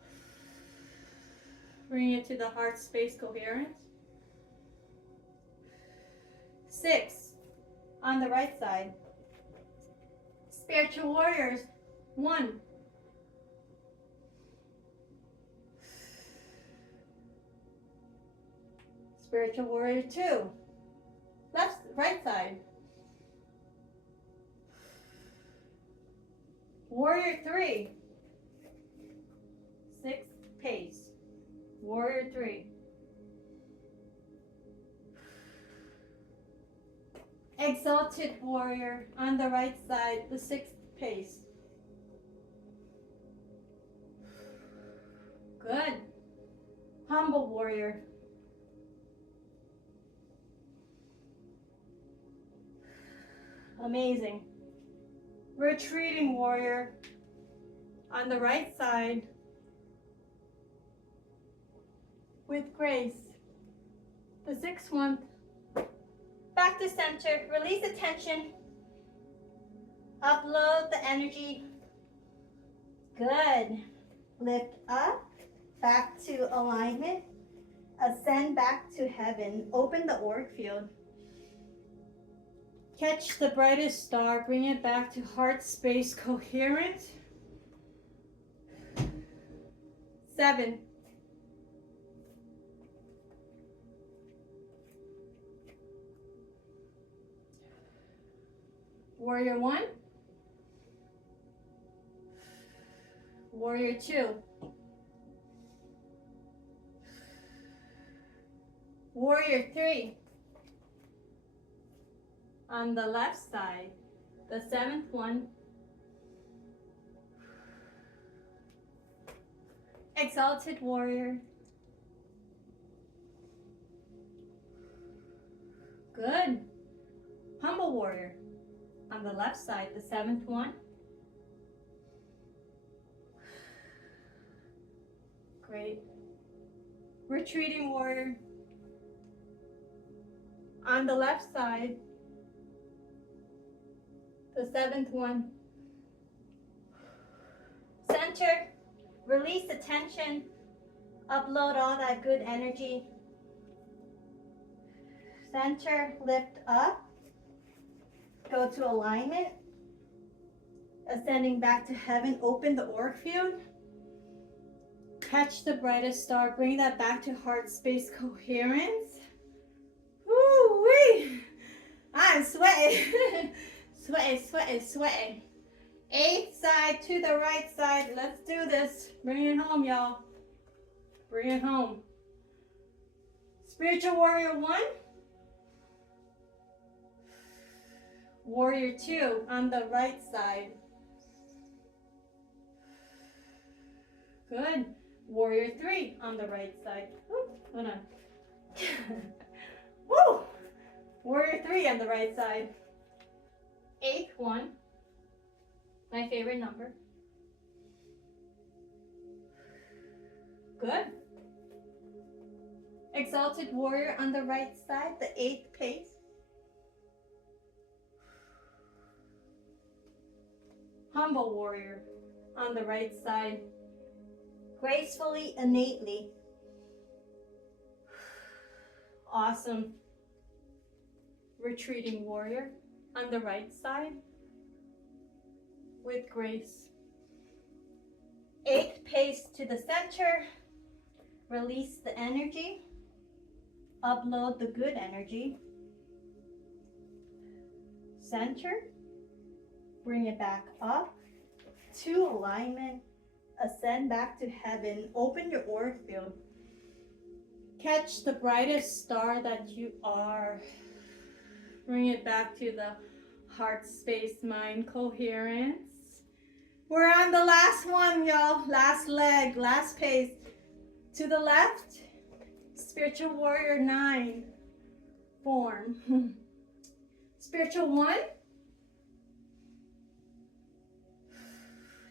Bring it to the heart space coherence. 6 on the right side. Spiritual warriors 1. Spiritual warrior 2. Right side. Warrior 3. 6 pace. Warrior 3. Exalted warrior on the right side, the 6th pace. Good. Humble warrior. Amazing. Retreating warrior on the right side with grace. The 6th one. Back to center. Release the tension. Upload the energy. Good. Lift up. Back to alignment. Ascend back to heaven. Open the auric field. Catch the brightest star. Bring it back to heart space coherent. 7. Warrior 1. Warrior 2. Warrior 3. On the left side, the 7th one. Exalted warrior. Good. Humble warrior. On the left side, the 7th one. Great. Retreating warrior. On the left side, the 7th one. Center. Release the tension. Upload all that good energy. Center. Lift up. Go to alignment. Ascending back to heaven. Open the auric field. Catch the brightest star. Bring that back to heart space coherence. Woo-wee! I'm sweating. Sweating. 8th side to the right side. Let's do this. Bring it home, y'all. Bring it home. Spiritual warrior 1. Warrior 2 on the right side. Good. Warrior 3 on the right side. Ooh, hold on. Woo! Warrior 3 on the right side. 8th one. My favorite number. Good. Exalted warrior on the right side, the 8th pace. Humble warrior on the right side. Gracefully, innately. Awesome. Retreating warrior on the right side with grace. 8th pace to the center. Release the energy. Upload the good energy. Center. Bring it back up to alignment. Ascend back to heaven. Open your auric field. Catch the brightest star that you are. Bring it back to the heart space mind coherence. We're on the last one, y'all. Last leg, last pace. To the left, spiritual warrior 9 form. Spiritual 1.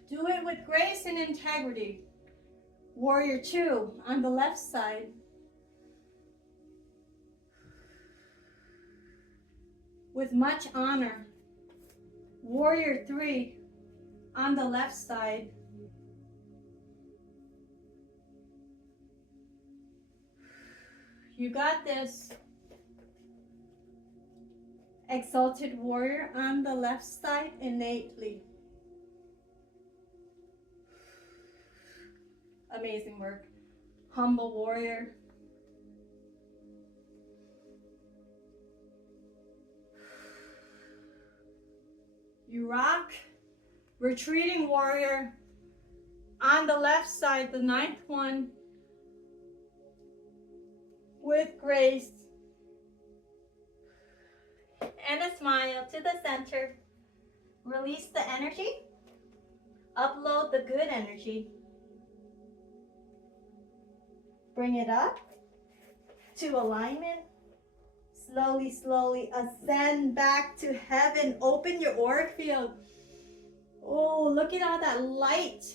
Do it with grace and integrity. Warrior 2 on the left side. With much honor. Warrior 3 on the left side. You got this. Exalted warrior on the left side innately. Amazing work. Humble warrior. You rock. Retreating warrior on the left side, the 9th one, with grace. And a smile to the center. Release the energy. Upload the good energy. Bring it up to alignment. Slowly, slowly ascend back to heaven. Open your auric field. Oh, look at all that light.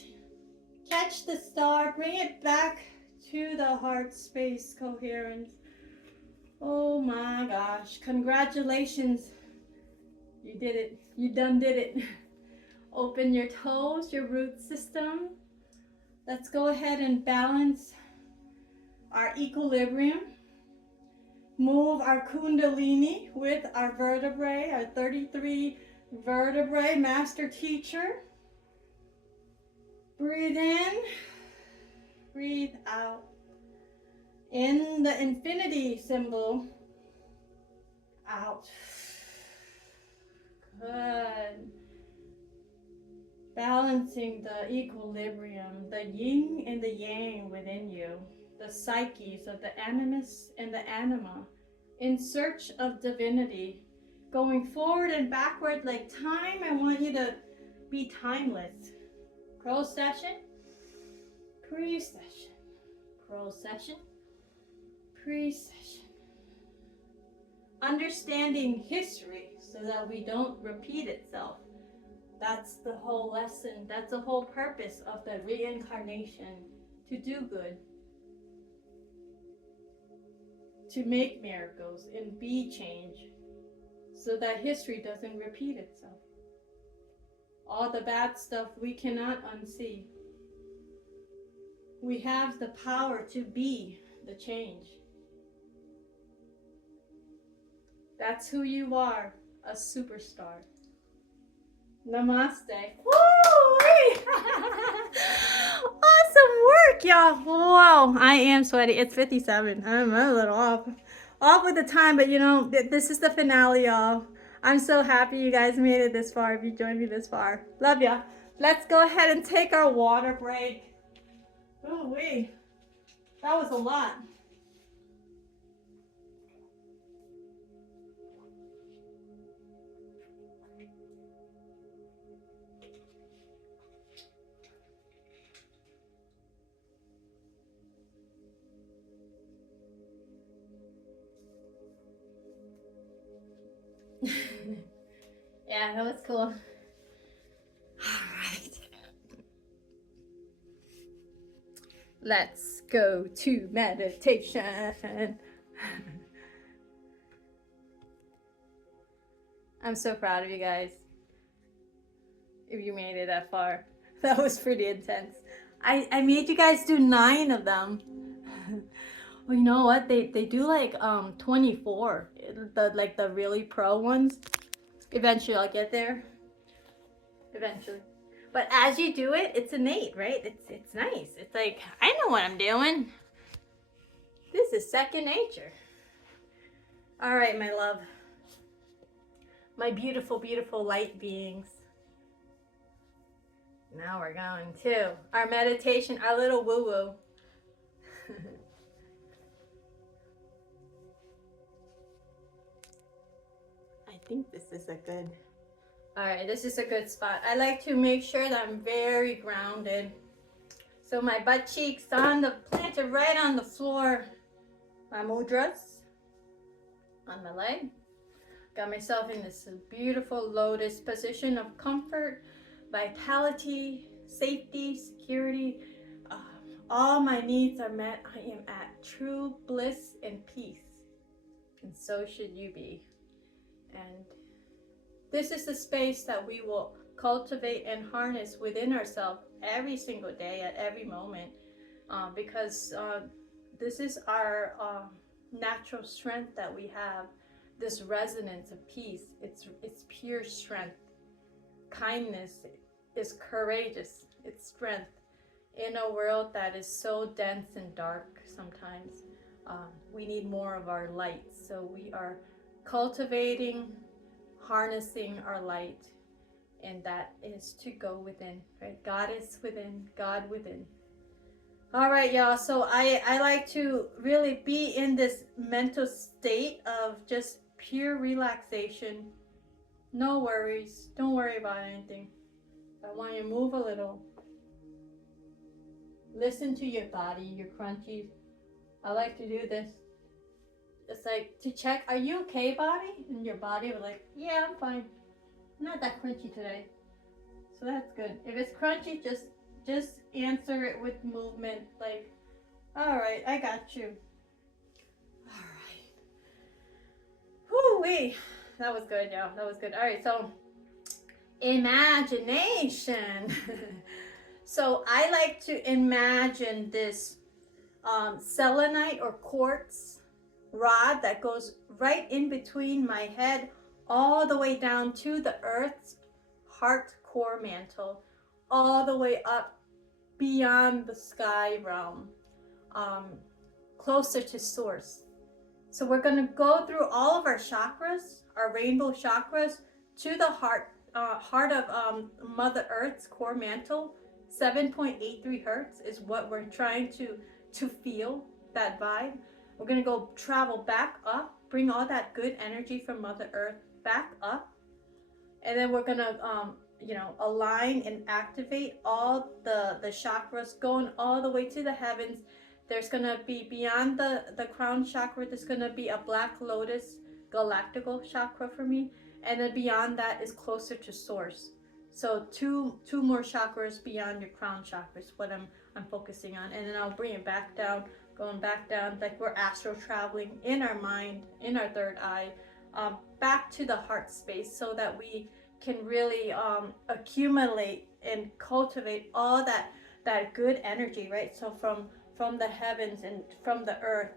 Catch the star. Bring it back to the heart space coherence. Oh my gosh. Congratulations. You did it. You done did it. Open your toes, your root system. Let's go ahead and balance our equilibrium. Move our kundalini with our vertebrae, our 33 vertebrae, master teacher. Breathe in, breathe out. In the infinity symbol, out. Good. Balancing the equilibrium, the yin and the yang within you, the psyches of the animus and the anima, in search of divinity, going forward and backward like time. I want you to be timeless. Procession, precession, procession, precession. Understanding history so that we don't repeat itself. That's the whole lesson. That's the whole purpose of the reincarnation, to do good, to make miracles and be change so that history doesn't repeat itself. All the bad stuff we cannot unsee. We have the power to be the change. That's who you are, a superstar. Namaste. Woo! Awesome work, y'all. Wow, I am sweaty. It's 57. I'm a little off with the time, but you know, this is the finale, y'all. I'm so happy you guys made it this far. If you joined me this far, love ya. Let's go ahead and take our water break. Ooh wee, that was a lot. Yeah, that was cool. All right. Let's go to meditation. I'm so proud of you guys. If you made it that far. That was pretty intense. I made you guys do 9 of them. Well, you know what? They do like 24. The really pro ones. Eventually I'll get there. Eventually. But as you do it, it's innate, right? It's nice. It's like, I know what I'm doing. This is second nature. All right, my love. My beautiful, beautiful light beings. Now we're going to our meditation, our little woo-woo. I think this is a good... All right, this is a good spot. I like to make sure that I'm very grounded. So my butt cheeks planted right on the floor. My mudras on my leg. Got myself in this beautiful lotus position of comfort, vitality, safety, security. All my needs are met. I am at true bliss and peace. And so should you be. And this is the space that we will cultivate and harness within ourselves every single day at every moment. Because this is our natural strength that we have. This resonance of peace, it's pure strength. Kindness is courageous, it's strength. In a world that is so dense and dark sometimes, we need more of our light. So we are cultivating, harnessing our light, and that is to go within, right? God is within, God within. All right, y'all. So I like to really be in this mental state of just pure relaxation. No worries. Don't worry about anything. I want you to move a little. Listen to your body, your crunchies. I like to do this. It's like to check, are you okay, body? And your body will like, yeah, I'm fine. Not that crunchy today. So that's good. If it's crunchy, just answer it with movement. Like, all right, I got you. All right. Whoo-wee. That was good, y'all. That was good. All right, so imagination. So I like to imagine this selenite or quartz rod that goes right in between my head all the way down to the earth's heart core mantle, all the way up beyond the sky realm, um, closer to source. So we're going to go through all of our chakras, our rainbow chakras, to the heart of Mother Earth's core mantle. 7.83 hertz is what we're trying to feel, that vibe. We're going to go travel back up, bring all that good energy from Mother Earth back up. And then we're going to, align and activate all the chakras going all the way to the heavens. There's going to be beyond the crown chakra, there's going to be a black lotus galactical chakra for me. And then beyond that is closer to source. So two more chakras beyond your crown chakra is what I'm focusing on. And then I'll bring it back down, going back down, like we're astral traveling in our mind, in our third eye, back to the heart space, so that we can really accumulate and cultivate all that good energy, right? So from the heavens and from the earth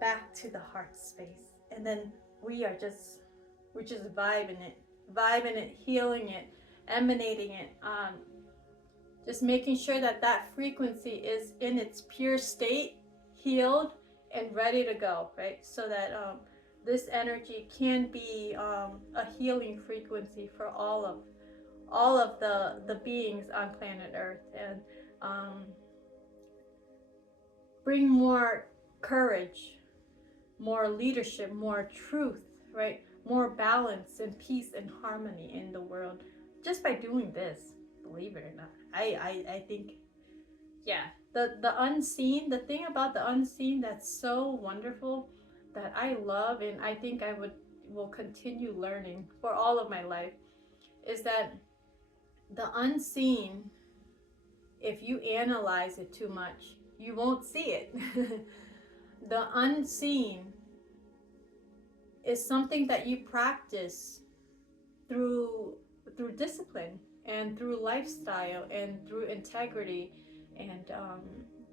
back to the heart space. And then we're just vibing it, healing it, emanating it, just making sure that frequency is in its pure state, healed and ready to go, right? So that this energy can be a healing frequency for all of the beings on planet Earth, and bring more courage, more leadership, more truth, right? More balance and peace and harmony in the world, just by doing this, believe it or not. I think, yeah, the unseen, the thing about the unseen that's so wonderful, that I love, and I think I will continue learning for all of my life, is that the unseen, if you analyze it too much, you won't see it. The unseen is something that you practice through discipline and through lifestyle and through integrity and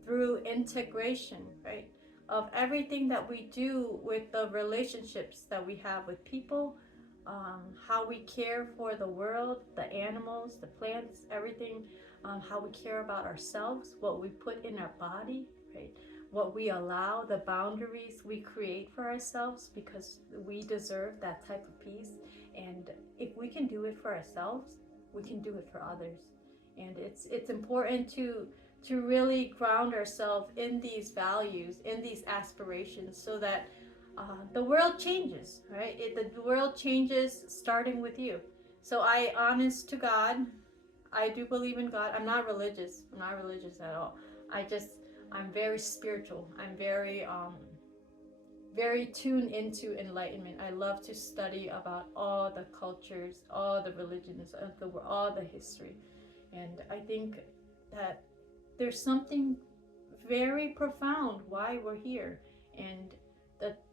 through integration, right? Of everything that we do with the relationships that we have with people, how we care for the world, the animals, the plants, everything, how we care about ourselves, what we put in our body, right? What we allow, the boundaries we create for ourselves, because we deserve that type of peace. And if we can do it for ourselves, we can do it for others. And it's important to really ground ourselves in these values, in these aspirations, so that the world changes, right? The world changes starting with you. So honest to God, I do believe in God. I'm not religious. I'm not religious at all. I'm very spiritual. I'm very tuned into enlightenment. I love to study about all the cultures, all the religions of the world, all the history. And I think that there's something very profound why we're here. And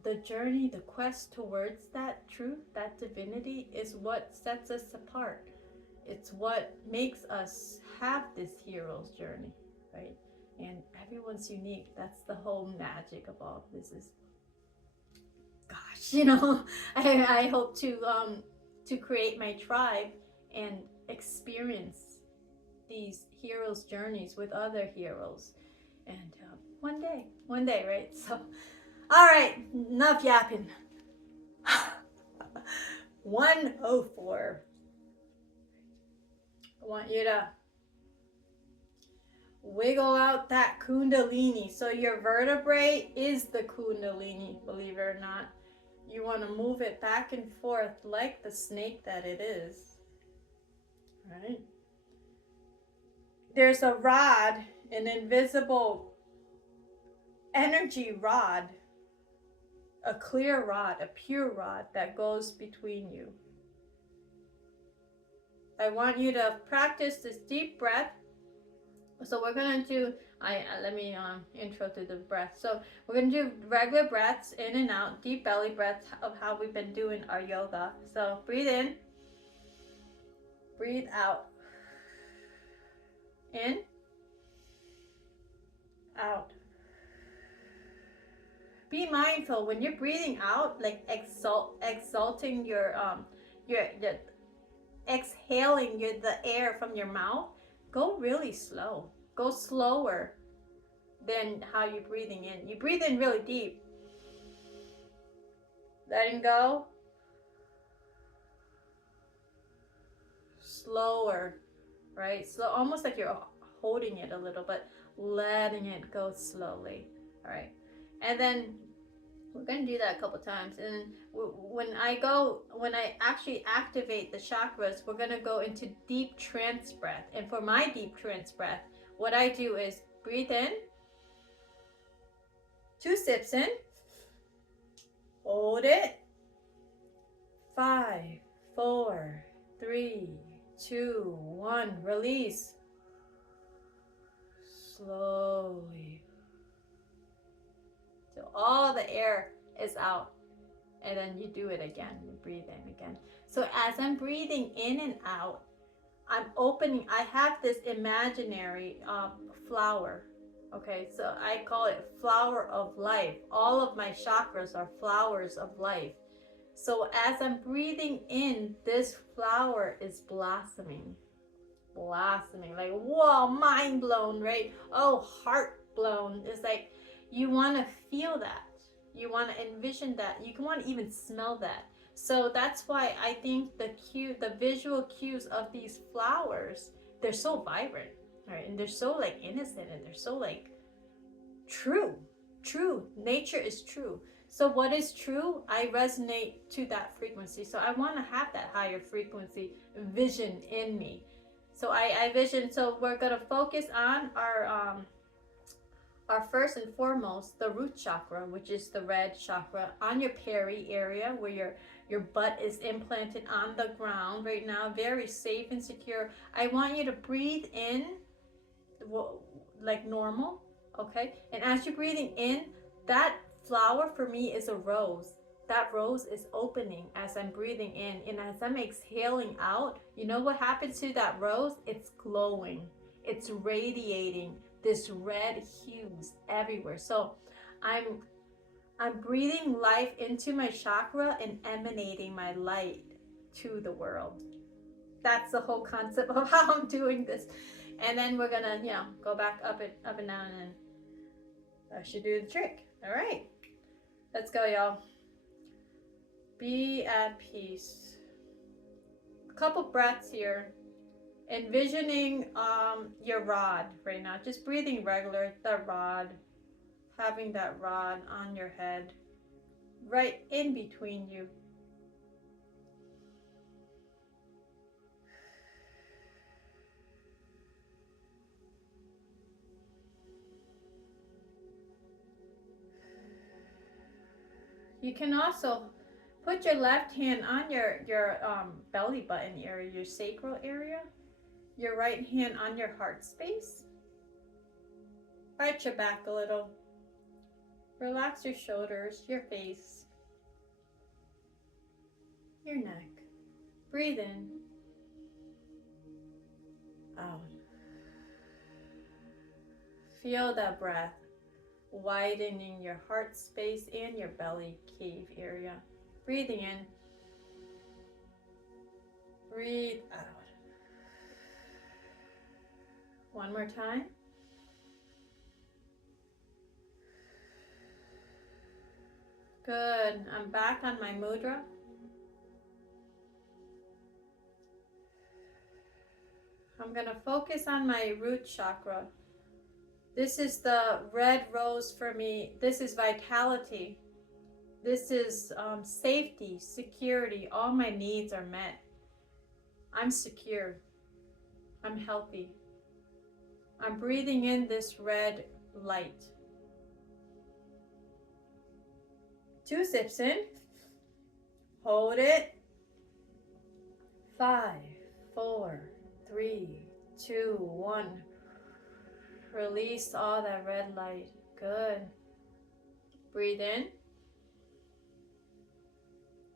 the journey, the quest towards that truth, that divinity, is what sets us apart. It's what makes us have this hero's journey, right? And everyone's unique. That's the whole magic of all of this. Is, gosh, I hope to create my tribe and experience these heroes' journeys with other heroes, and one day, right? So, all right, enough yapping. 104. I want you to wiggle out that kundalini. So your vertebrae is the kundalini, believe it or not. You want to move it back and forth like the snake that it is. Right? There's a rod, an invisible energy rod, a clear rod, a pure rod that goes between you. I want you to practice this deep breath. So we're gonna do. Let me intro to the breath. So we're gonna do regular breaths in and out, deep belly breaths of how we've been doing our yoga. So breathe in, breathe out, in, out. Be mindful when you're breathing out, like exalting your exhaling the air from your mouth. Go really slow. Go slower than how you're breathing in. You breathe in really deep. Letting go. Slower, right? Slow, almost like you're holding it a little, but letting it go slowly. All right. And then we're going to do that a couple times. And when I actually activate the chakras, we're going to go into deep trance breath. And for my deep trance breath, what I do is breathe in, 2 sips in, hold it, 5, 4, 3, 2, 1, release. Slowly. So all the air is out. And then you do it again. You breathe in again. So as I'm breathing in and out, I'm opening. I have this imaginary flower. Okay, so I call it flower of life. All of my chakras are flowers of life. So as I'm breathing in, this flower is blossoming. Blossoming. Like, whoa, mind blown, right? Oh, heart blown. It's like you want to feel that. You want to envision that. You can want to even smell that. So that's why I think the visual cues of these flowers, they're so vibrant, right? And they're so like innocent, and they're so like true. Nature is true. So what is true? I resonate to that frequency. So I want to have that higher frequency vision in me. So I vision. So we're gonna focus on our first and foremost the root chakra, which is the red chakra, on your peri area where your butt is implanted on the ground right now, very safe and secure. I want you to breathe in like normal, okay? And as you're breathing in, that flower for me is a rose. That rose is opening as I'm breathing in. And as I'm exhaling out, you know what happens to that rose? It's glowing. It's radiating this red hues everywhere. So I'm breathing life into my chakra and emanating my light to the world. That's the whole concept of how I'm doing this. And then we're gonna, go back up and down, and that should do the trick. All right, let's go, y'all. Be at peace. A couple breaths here. Envisioning your rod right now. Just breathing regular. The rod, having that rod on your head, right in between you. You can also put your left hand on your belly button area, your sacral area. Your right hand on your heart space. Arch your back a little. Relax your shoulders, your face, your neck. Breathe in, out. Feel that breath widening your heart space and your belly cave area. Breathing in, breathe out. One more time. Good. I'm back on my mudra. I'm going to focus on my root chakra. This is the red rose for me. This is vitality. This is safety, security. All my needs are met. I'm secure. I'm healthy. I'm breathing in this red light. 2 sips in. Hold it. 5, 4, 3, 2, 1. Release all that red light. Good. Breathe in.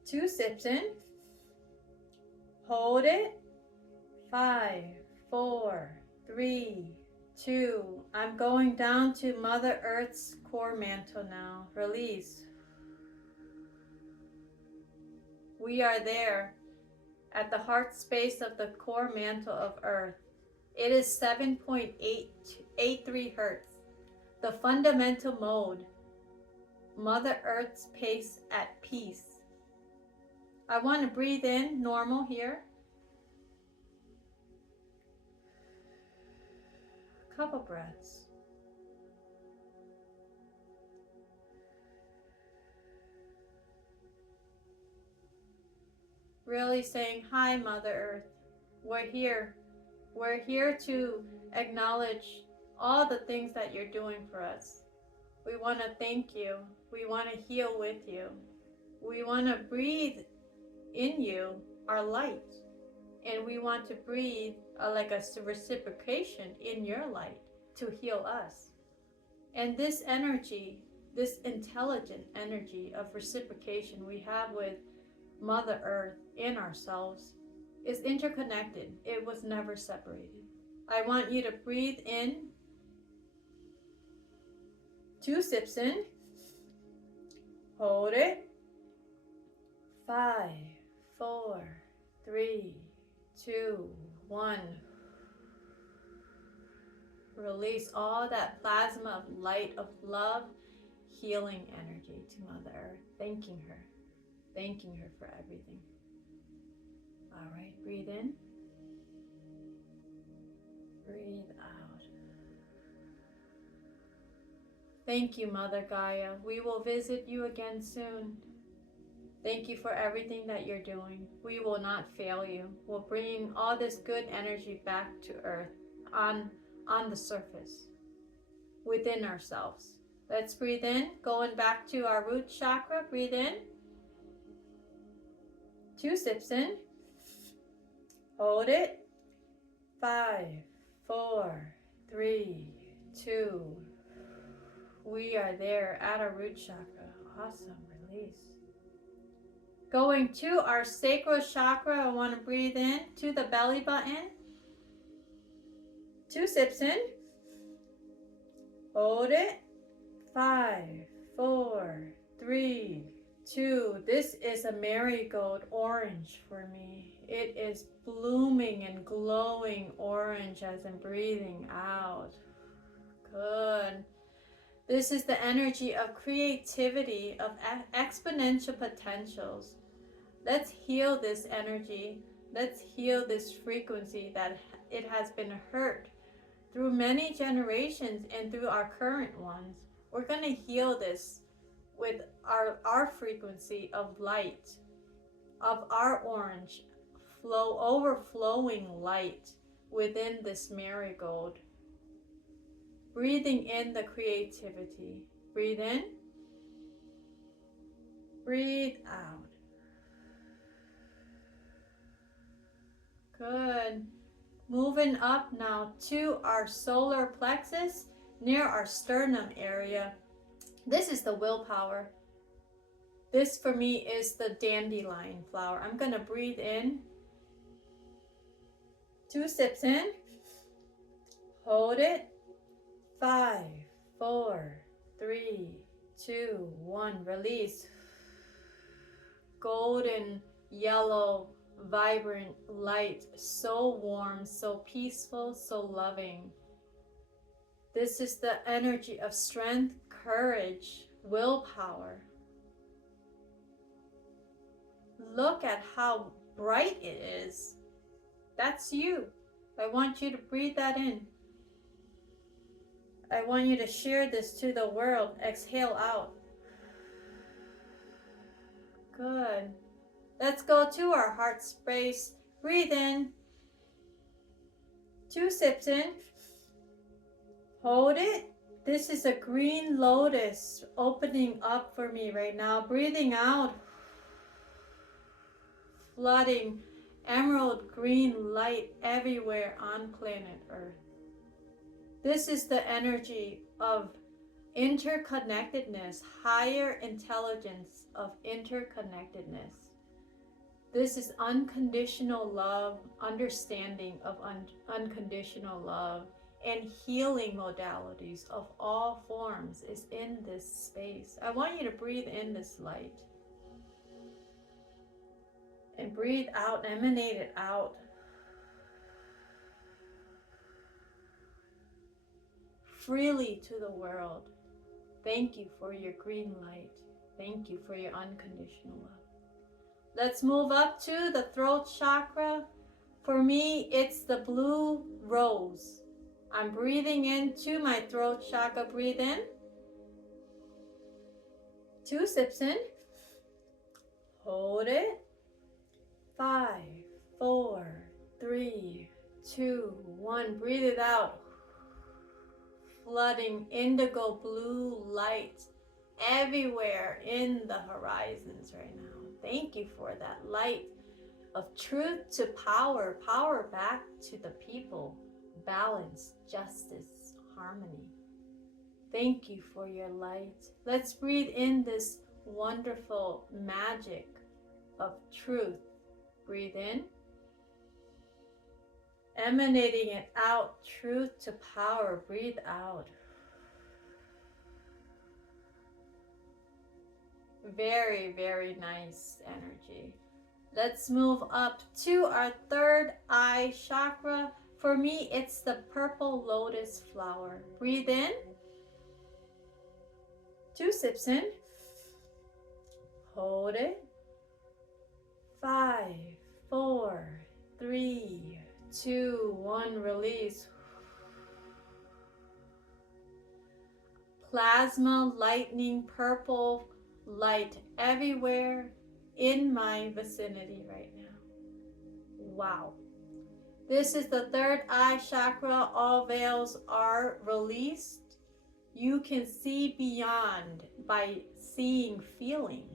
2 sips in. Hold it. 5, 4, 3, 2. I'm going down to Mother Earth's core mantle now. Release. We are there at the heart space of the core mantle of Earth. It is 7.883 hertz. The fundamental mode. Mother Earth's pace at peace. I want to breathe in normal here. Couple breaths. Really saying, hi, Mother Earth. We're here. We're here to acknowledge all the things that you're doing for us. We want to thank you. We want to heal with you. We want to breathe in you our light. And we want to breathe like a reciprocation in your light to heal us. And this energy, this intelligent energy of reciprocation we have with Mother Earth in ourselves is interconnected. It was never separated. I want you to breathe in. 2 sips in. Hold it. 5, 4, 3, 2, 1. Release all that plasma of light, of love, healing energy to Mother Earth. Thanking her for everything. All right, breathe in. Breathe out. Thank you, Mother Gaia. We will visit you again soon. Thank you for everything that you're doing. We will not fail you. We'll bring all this good energy back to Earth on the surface, within ourselves. Let's breathe in, going back to our root chakra. Breathe in. 2 sips in. Hold it. 5, 4, 3, 2. We are there at our root chakra. Awesome. Release. Going to our sacral chakra, I want to breathe in to the belly button. 2 sips in. Hold it. 5, 4, 3, 2. This is a marigold orange for me. It is blooming and glowing orange as I'm breathing out. Good. This is the energy of creativity, of exponential potentials. Let's heal this energy. Let's heal this frequency that it has been hurt through many generations and through our current ones. We're going to heal this with our frequency of light, of our orange, overflowing light within this marigold. Breathing in the creativity. Breathe in. Breathe out. Good. Moving up now to our solar plexus near our sternum area. This is the willpower. This for me is the dandelion flower. I'm going to breathe in. 2 sips in. Hold it. 5, 4, 3, 2, 1. Release. Golden, yellow, vibrant light. So warm, so peaceful, so loving. This is the energy of strength, courage, willpower. Look at how bright it is. That's you. I want you to breathe that in. I want you to share this to the world. Exhale out. Good. Let's go to our heart space. Breathe in. 2 sips in. Hold it. This is a green lotus opening up for me right now. Breathing out. Flooding emerald green light everywhere on planet Earth. This is the energy of interconnectedness, higher intelligence of interconnectedness. This is unconditional love, understanding of unconditional love, and healing modalities of all forms is in this space. I want you to breathe in this light. And breathe out, emanate it out. Freely to the world. Thank you for your green light. Thank you for your unconditional love. Let's move up to the throat chakra. For me, it's the blue rose. I'm breathing into my throat chakra. Breathe in. 2 sips in. Hold it. 5, 4, 3, 2, 1. Breathe it out. Flooding indigo blue light everywhere in the horizons right now. Thank you for that light of truth to power, power back to the people, balance, justice, harmony. Thank you for your light. Let's breathe in this wonderful magic of truth. Breathe in. Emanating it out, truth to power. Breathe out. Very, very nice energy. Let's move up to our third eye chakra. For me, it's the purple lotus flower. Breathe in. 2 sips in. Hold it. 5, 4, 3, 2, 1. Release. Plasma, lightning, purple light everywhere in my vicinity right now. Wow. This is the third eye chakra. All veils are released. You can see beyond by seeing, feeling.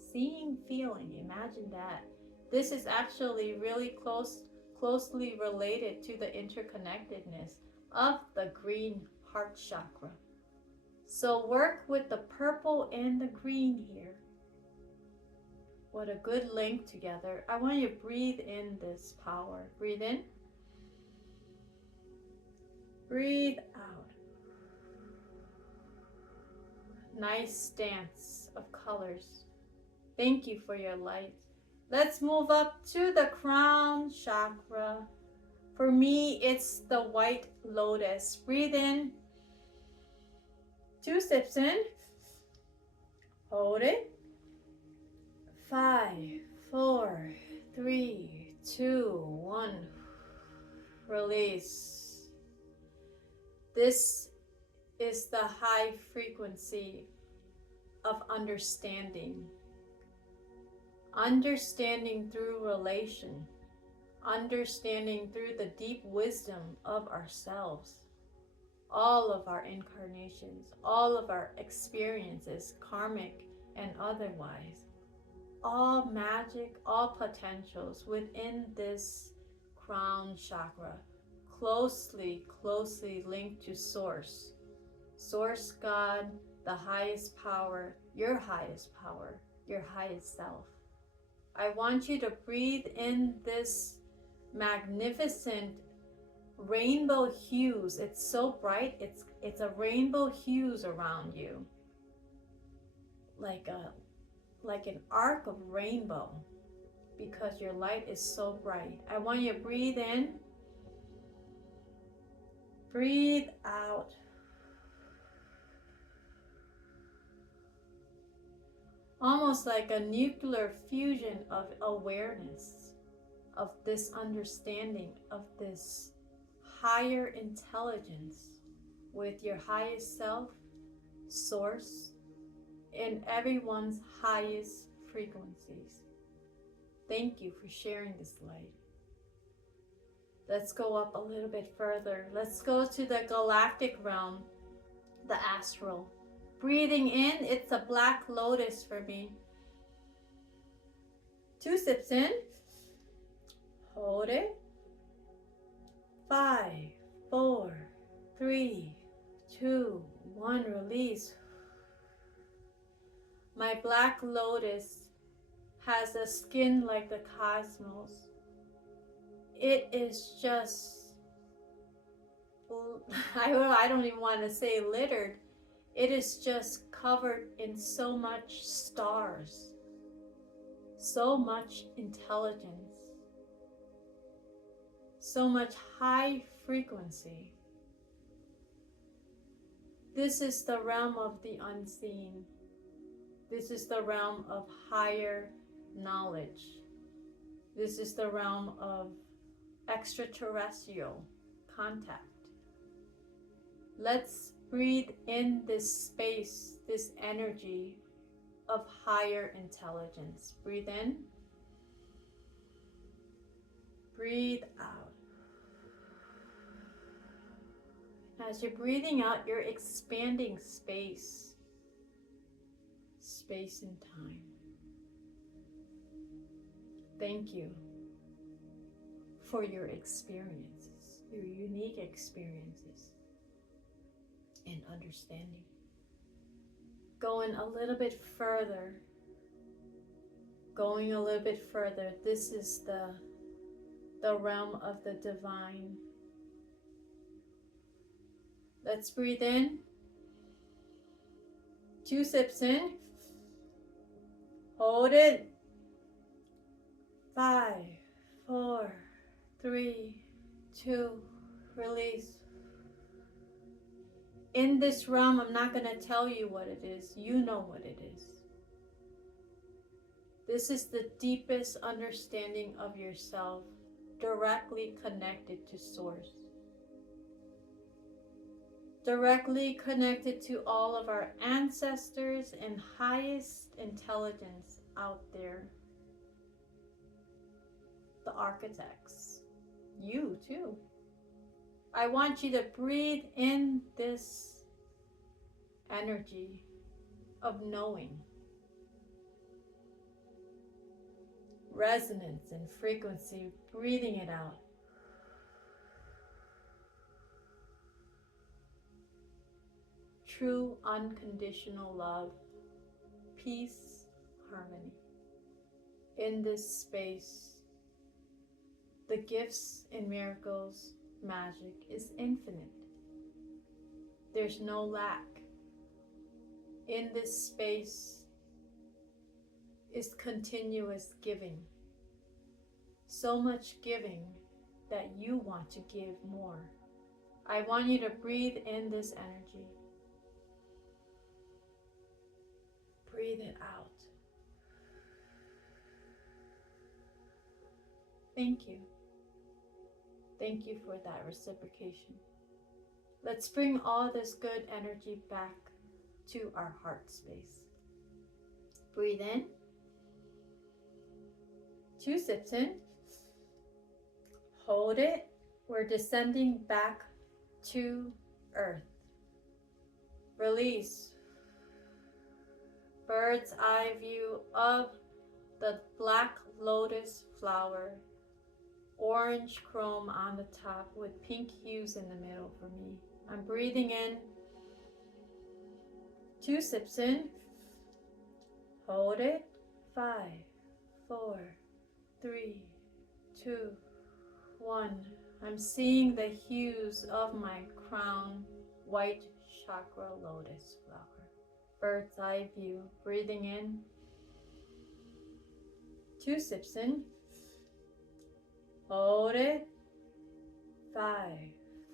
Seeing, feeling. Imagine that. This is actually really closely related to the interconnectedness of the green heart chakra. So work with the purple and the green here. What a good link together. I want you to breathe in this power. Breathe in. Breathe out. Nice dance of colors. Thank you for your light. Let's move up to the crown chakra. For me, it's the white lotus. Breathe in. 2 sips in. Hold it. 5, 4, 3, 2, 1. Release. This is the high frequency of understanding. Understanding through relation. Understanding through the deep wisdom of ourselves. All of our incarnations, all of our experiences, karmic and otherwise. All magic, all potentials within this crown chakra, closely linked to Source. Source God, the highest power, your highest self. I want you to breathe in this magnificent rainbow hues. It's so bright, it's a rainbow hues around you. Like an arc of rainbow, because your light is so bright. I want you to breathe in, breathe out. Almost like a nuclear fusion of awareness, of this understanding, of this higher intelligence with your highest self, Source, and everyone's highest frequencies. Thank you for sharing this light. Let's go up a little bit further. Let's go to the galactic realm, the astral. Breathing in, it's a black lotus for me. 2 sips in. Hold it. 5, 4, 3, 2, 1. Release. My black lotus has a skin like the cosmos. It is just, I don't even want to say littered. It is just covered in so much stars, so much intelligence, so much high frequency. This is the realm of the unseen. This is the realm of higher knowledge. This is the realm of extraterrestrial contact. Let's breathe in this space, this energy of higher intelligence. Breathe in. Breathe out. As you're breathing out, you're expanding space, space and time. Thank you for your experiences, your unique experiences and understanding. Going a little bit further, this is the realm of the divine. Let's breathe in. 2 sips in. Hold it. 5, 4, 3, 2, release. In this realm, I'm not going to tell you what it is. You know what it is. This is the deepest understanding of yourself, directly connected to Source. Directly connected to all of our ancestors and highest intelligence out there. The architects. You too. I want you to breathe in this energy of knowing. Resonance and frequency, breathing it out. True unconditional love, peace, harmony. In this space, the gifts and miracles, magic is infinite. There's no lack. In this space is continuous giving. So much giving that you want to give more. I want you to breathe in this energy. Breathe it out. Thank you. Thank you for that reciprocation. Let's bring all this good energy back to our heart space. Breathe in. 2 sips in. Hold it. We're descending back to earth. Release. Bird's eye view of the black lotus flower. Orange chrome on the top with pink hues in the middle for me. I'm breathing in. 2 sips in. Hold it. 5, 4, 3, 2, 1. I'm seeing the hues of my crown white chakra lotus flower. Bird's eye view. Breathing in. 2 sips in. Hold it. 5,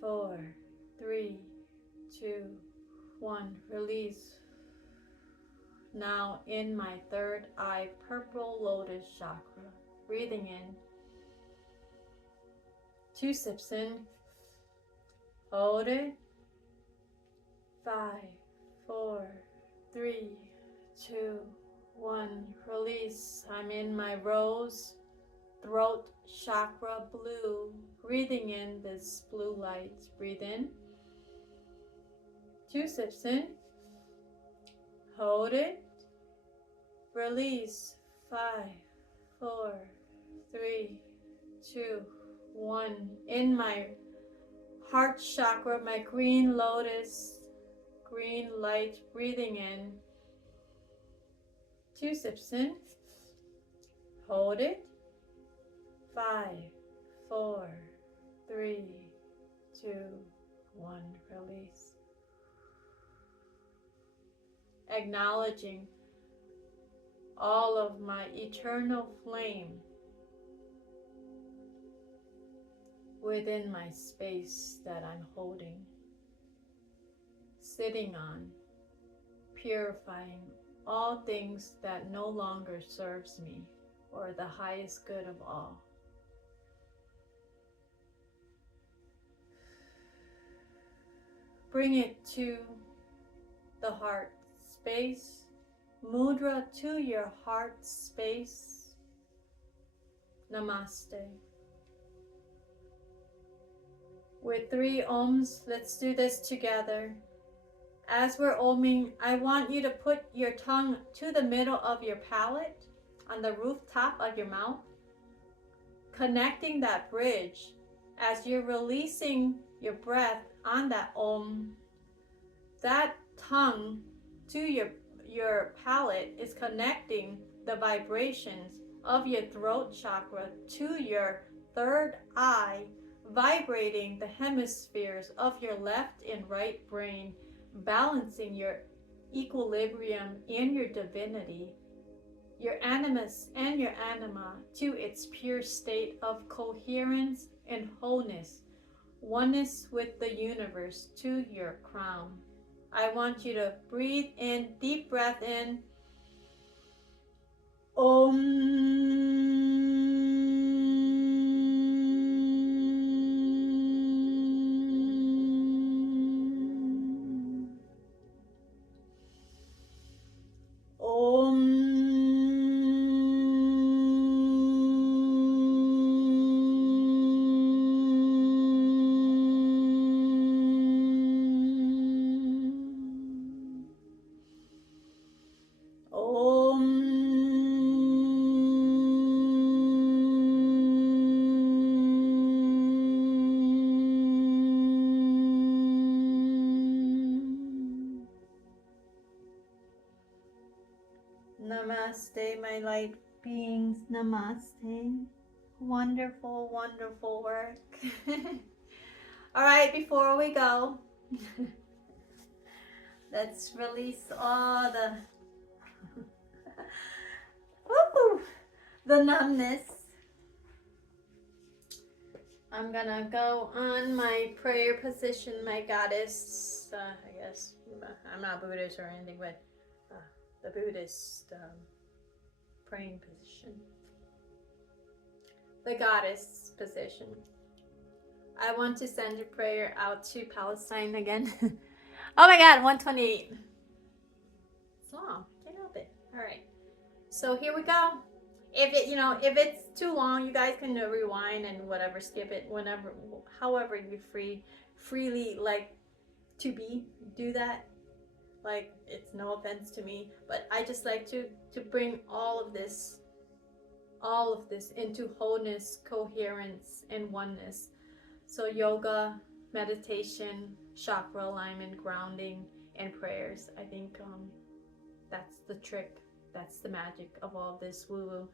4, 3, 2, 1. Release. Now in my third eye, purple lotus chakra. Breathing in. 2 sips in. Hold it. 5, 4, 3, 2, 1. Release. I'm in my rose throat chakra blue. Breathing in this blue light. Breathe in. 2 sips in. Hold it. Release. 5, 4, 3, 2, 1. In my heart chakra, my green lotus, green light, breathing in. 2 sips in. Hold it. 5, 4, 3, 2, 1. Release. Acknowledging all of my eternal flame within my space that I'm holding, sitting on, purifying all things that no longer serves me or the highest good of all. Bring it to the heart space. Mudra to your heart space. Namaste. With 3 ohms, let's do this together. As we're oming, I want you to put your tongue to the middle of your palate, on the rooftop of your mouth, connecting that bridge. As you're releasing your breath on that om, that tongue to your palate is connecting the vibrations of your throat chakra to your third eye, vibrating the hemispheres of your left and right brain, balancing your equilibrium and your divinity, your animus and your anima to its pure state of coherence and wholeness, oneness with the universe to your crown. I want you to breathe in, deep breath in. Om. Namaste, my light beings. Namaste. Wonderful, wonderful work. All right, before we go, let's release all the woo, the numbness. I'm gonna go on my prayer position, my goddess. I guess I'm not Buddhist or anything, but the Buddhist praying position, the goddess position. I want to send a prayer out to Palestine again. Oh my God, 128. It's long. Can't help it. All right. So here we go. If it's too long, you guys can rewind and whatever, skip it whenever, however you freely like to do that. Like, it's no offense to me, but I just like to bring all of this into wholeness, coherence, and oneness. So yoga, meditation, chakra alignment, grounding, and prayers. I think that's the trick. That's the magic of all this woo-woo.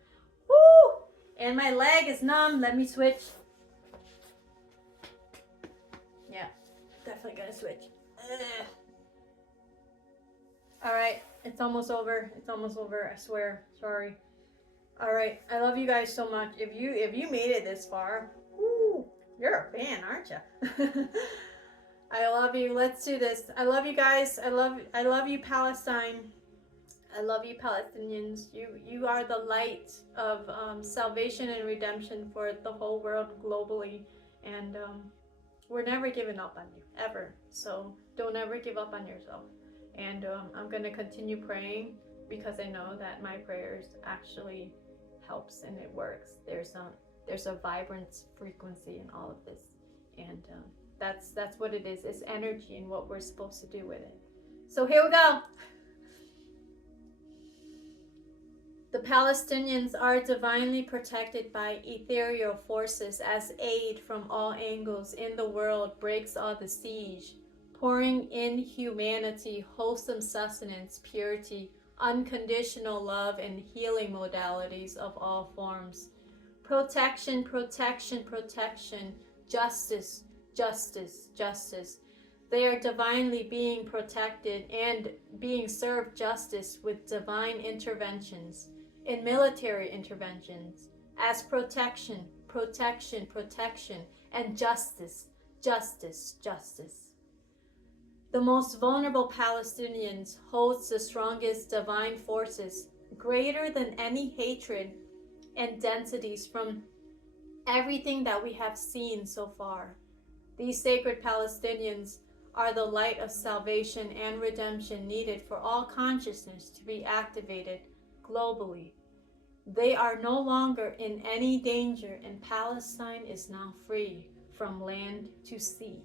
Woo! And my leg is numb. Let me switch. Yeah, definitely gonna switch. Ugh. All right, it's almost over. It's almost over. I swear. Sorry. All right, I love you guys so much. If you made it this far, woo, you're a fan, aren't you? I love you. Let's do this. I love you guys. I love you, Palestine. I love you, Palestinians. You are the light of salvation and redemption for the whole world globally, and we're never giving up on you ever. So don't ever give up on yourself. And I'm gonna continue praying because I know that my prayers actually helps and it works. There's a vibrant frequency in all of this, and that's what it is. It's energy and what we're supposed to do with it. So here we go. The Palestinians are divinely protected by ethereal forces as aid from all angles in the world breaks all the siege, pouring in humanity, wholesome sustenance, purity, unconditional love, and healing modalities of all forms. Protection, protection, protection, justice, justice, justice. They are divinely being protected and being served justice with divine interventions, in military interventions, as protection, protection, protection, and justice, justice, justice. The most vulnerable Palestinians holds the strongest divine forces, greater than any hatred and densities from everything that we have seen so far. These sacred Palestinians are the light of salvation and redemption needed for all consciousness to be activated globally. They are no longer in any danger, and Palestine is now free from land to sea.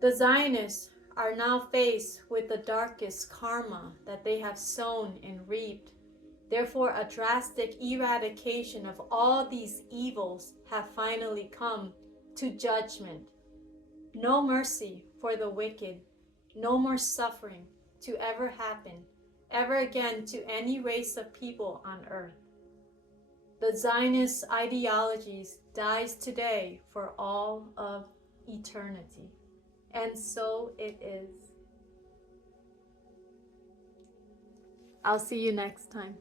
The Zionists are now faced with the darkest karma that they have sown and reaped. Therefore, a drastic eradication of all these evils have finally come to judgment. No mercy for the wicked, no more suffering to ever happen, ever again to any race of people on earth. The Zionist ideologies dies today for all of eternity. And so it is. I'll see you next time.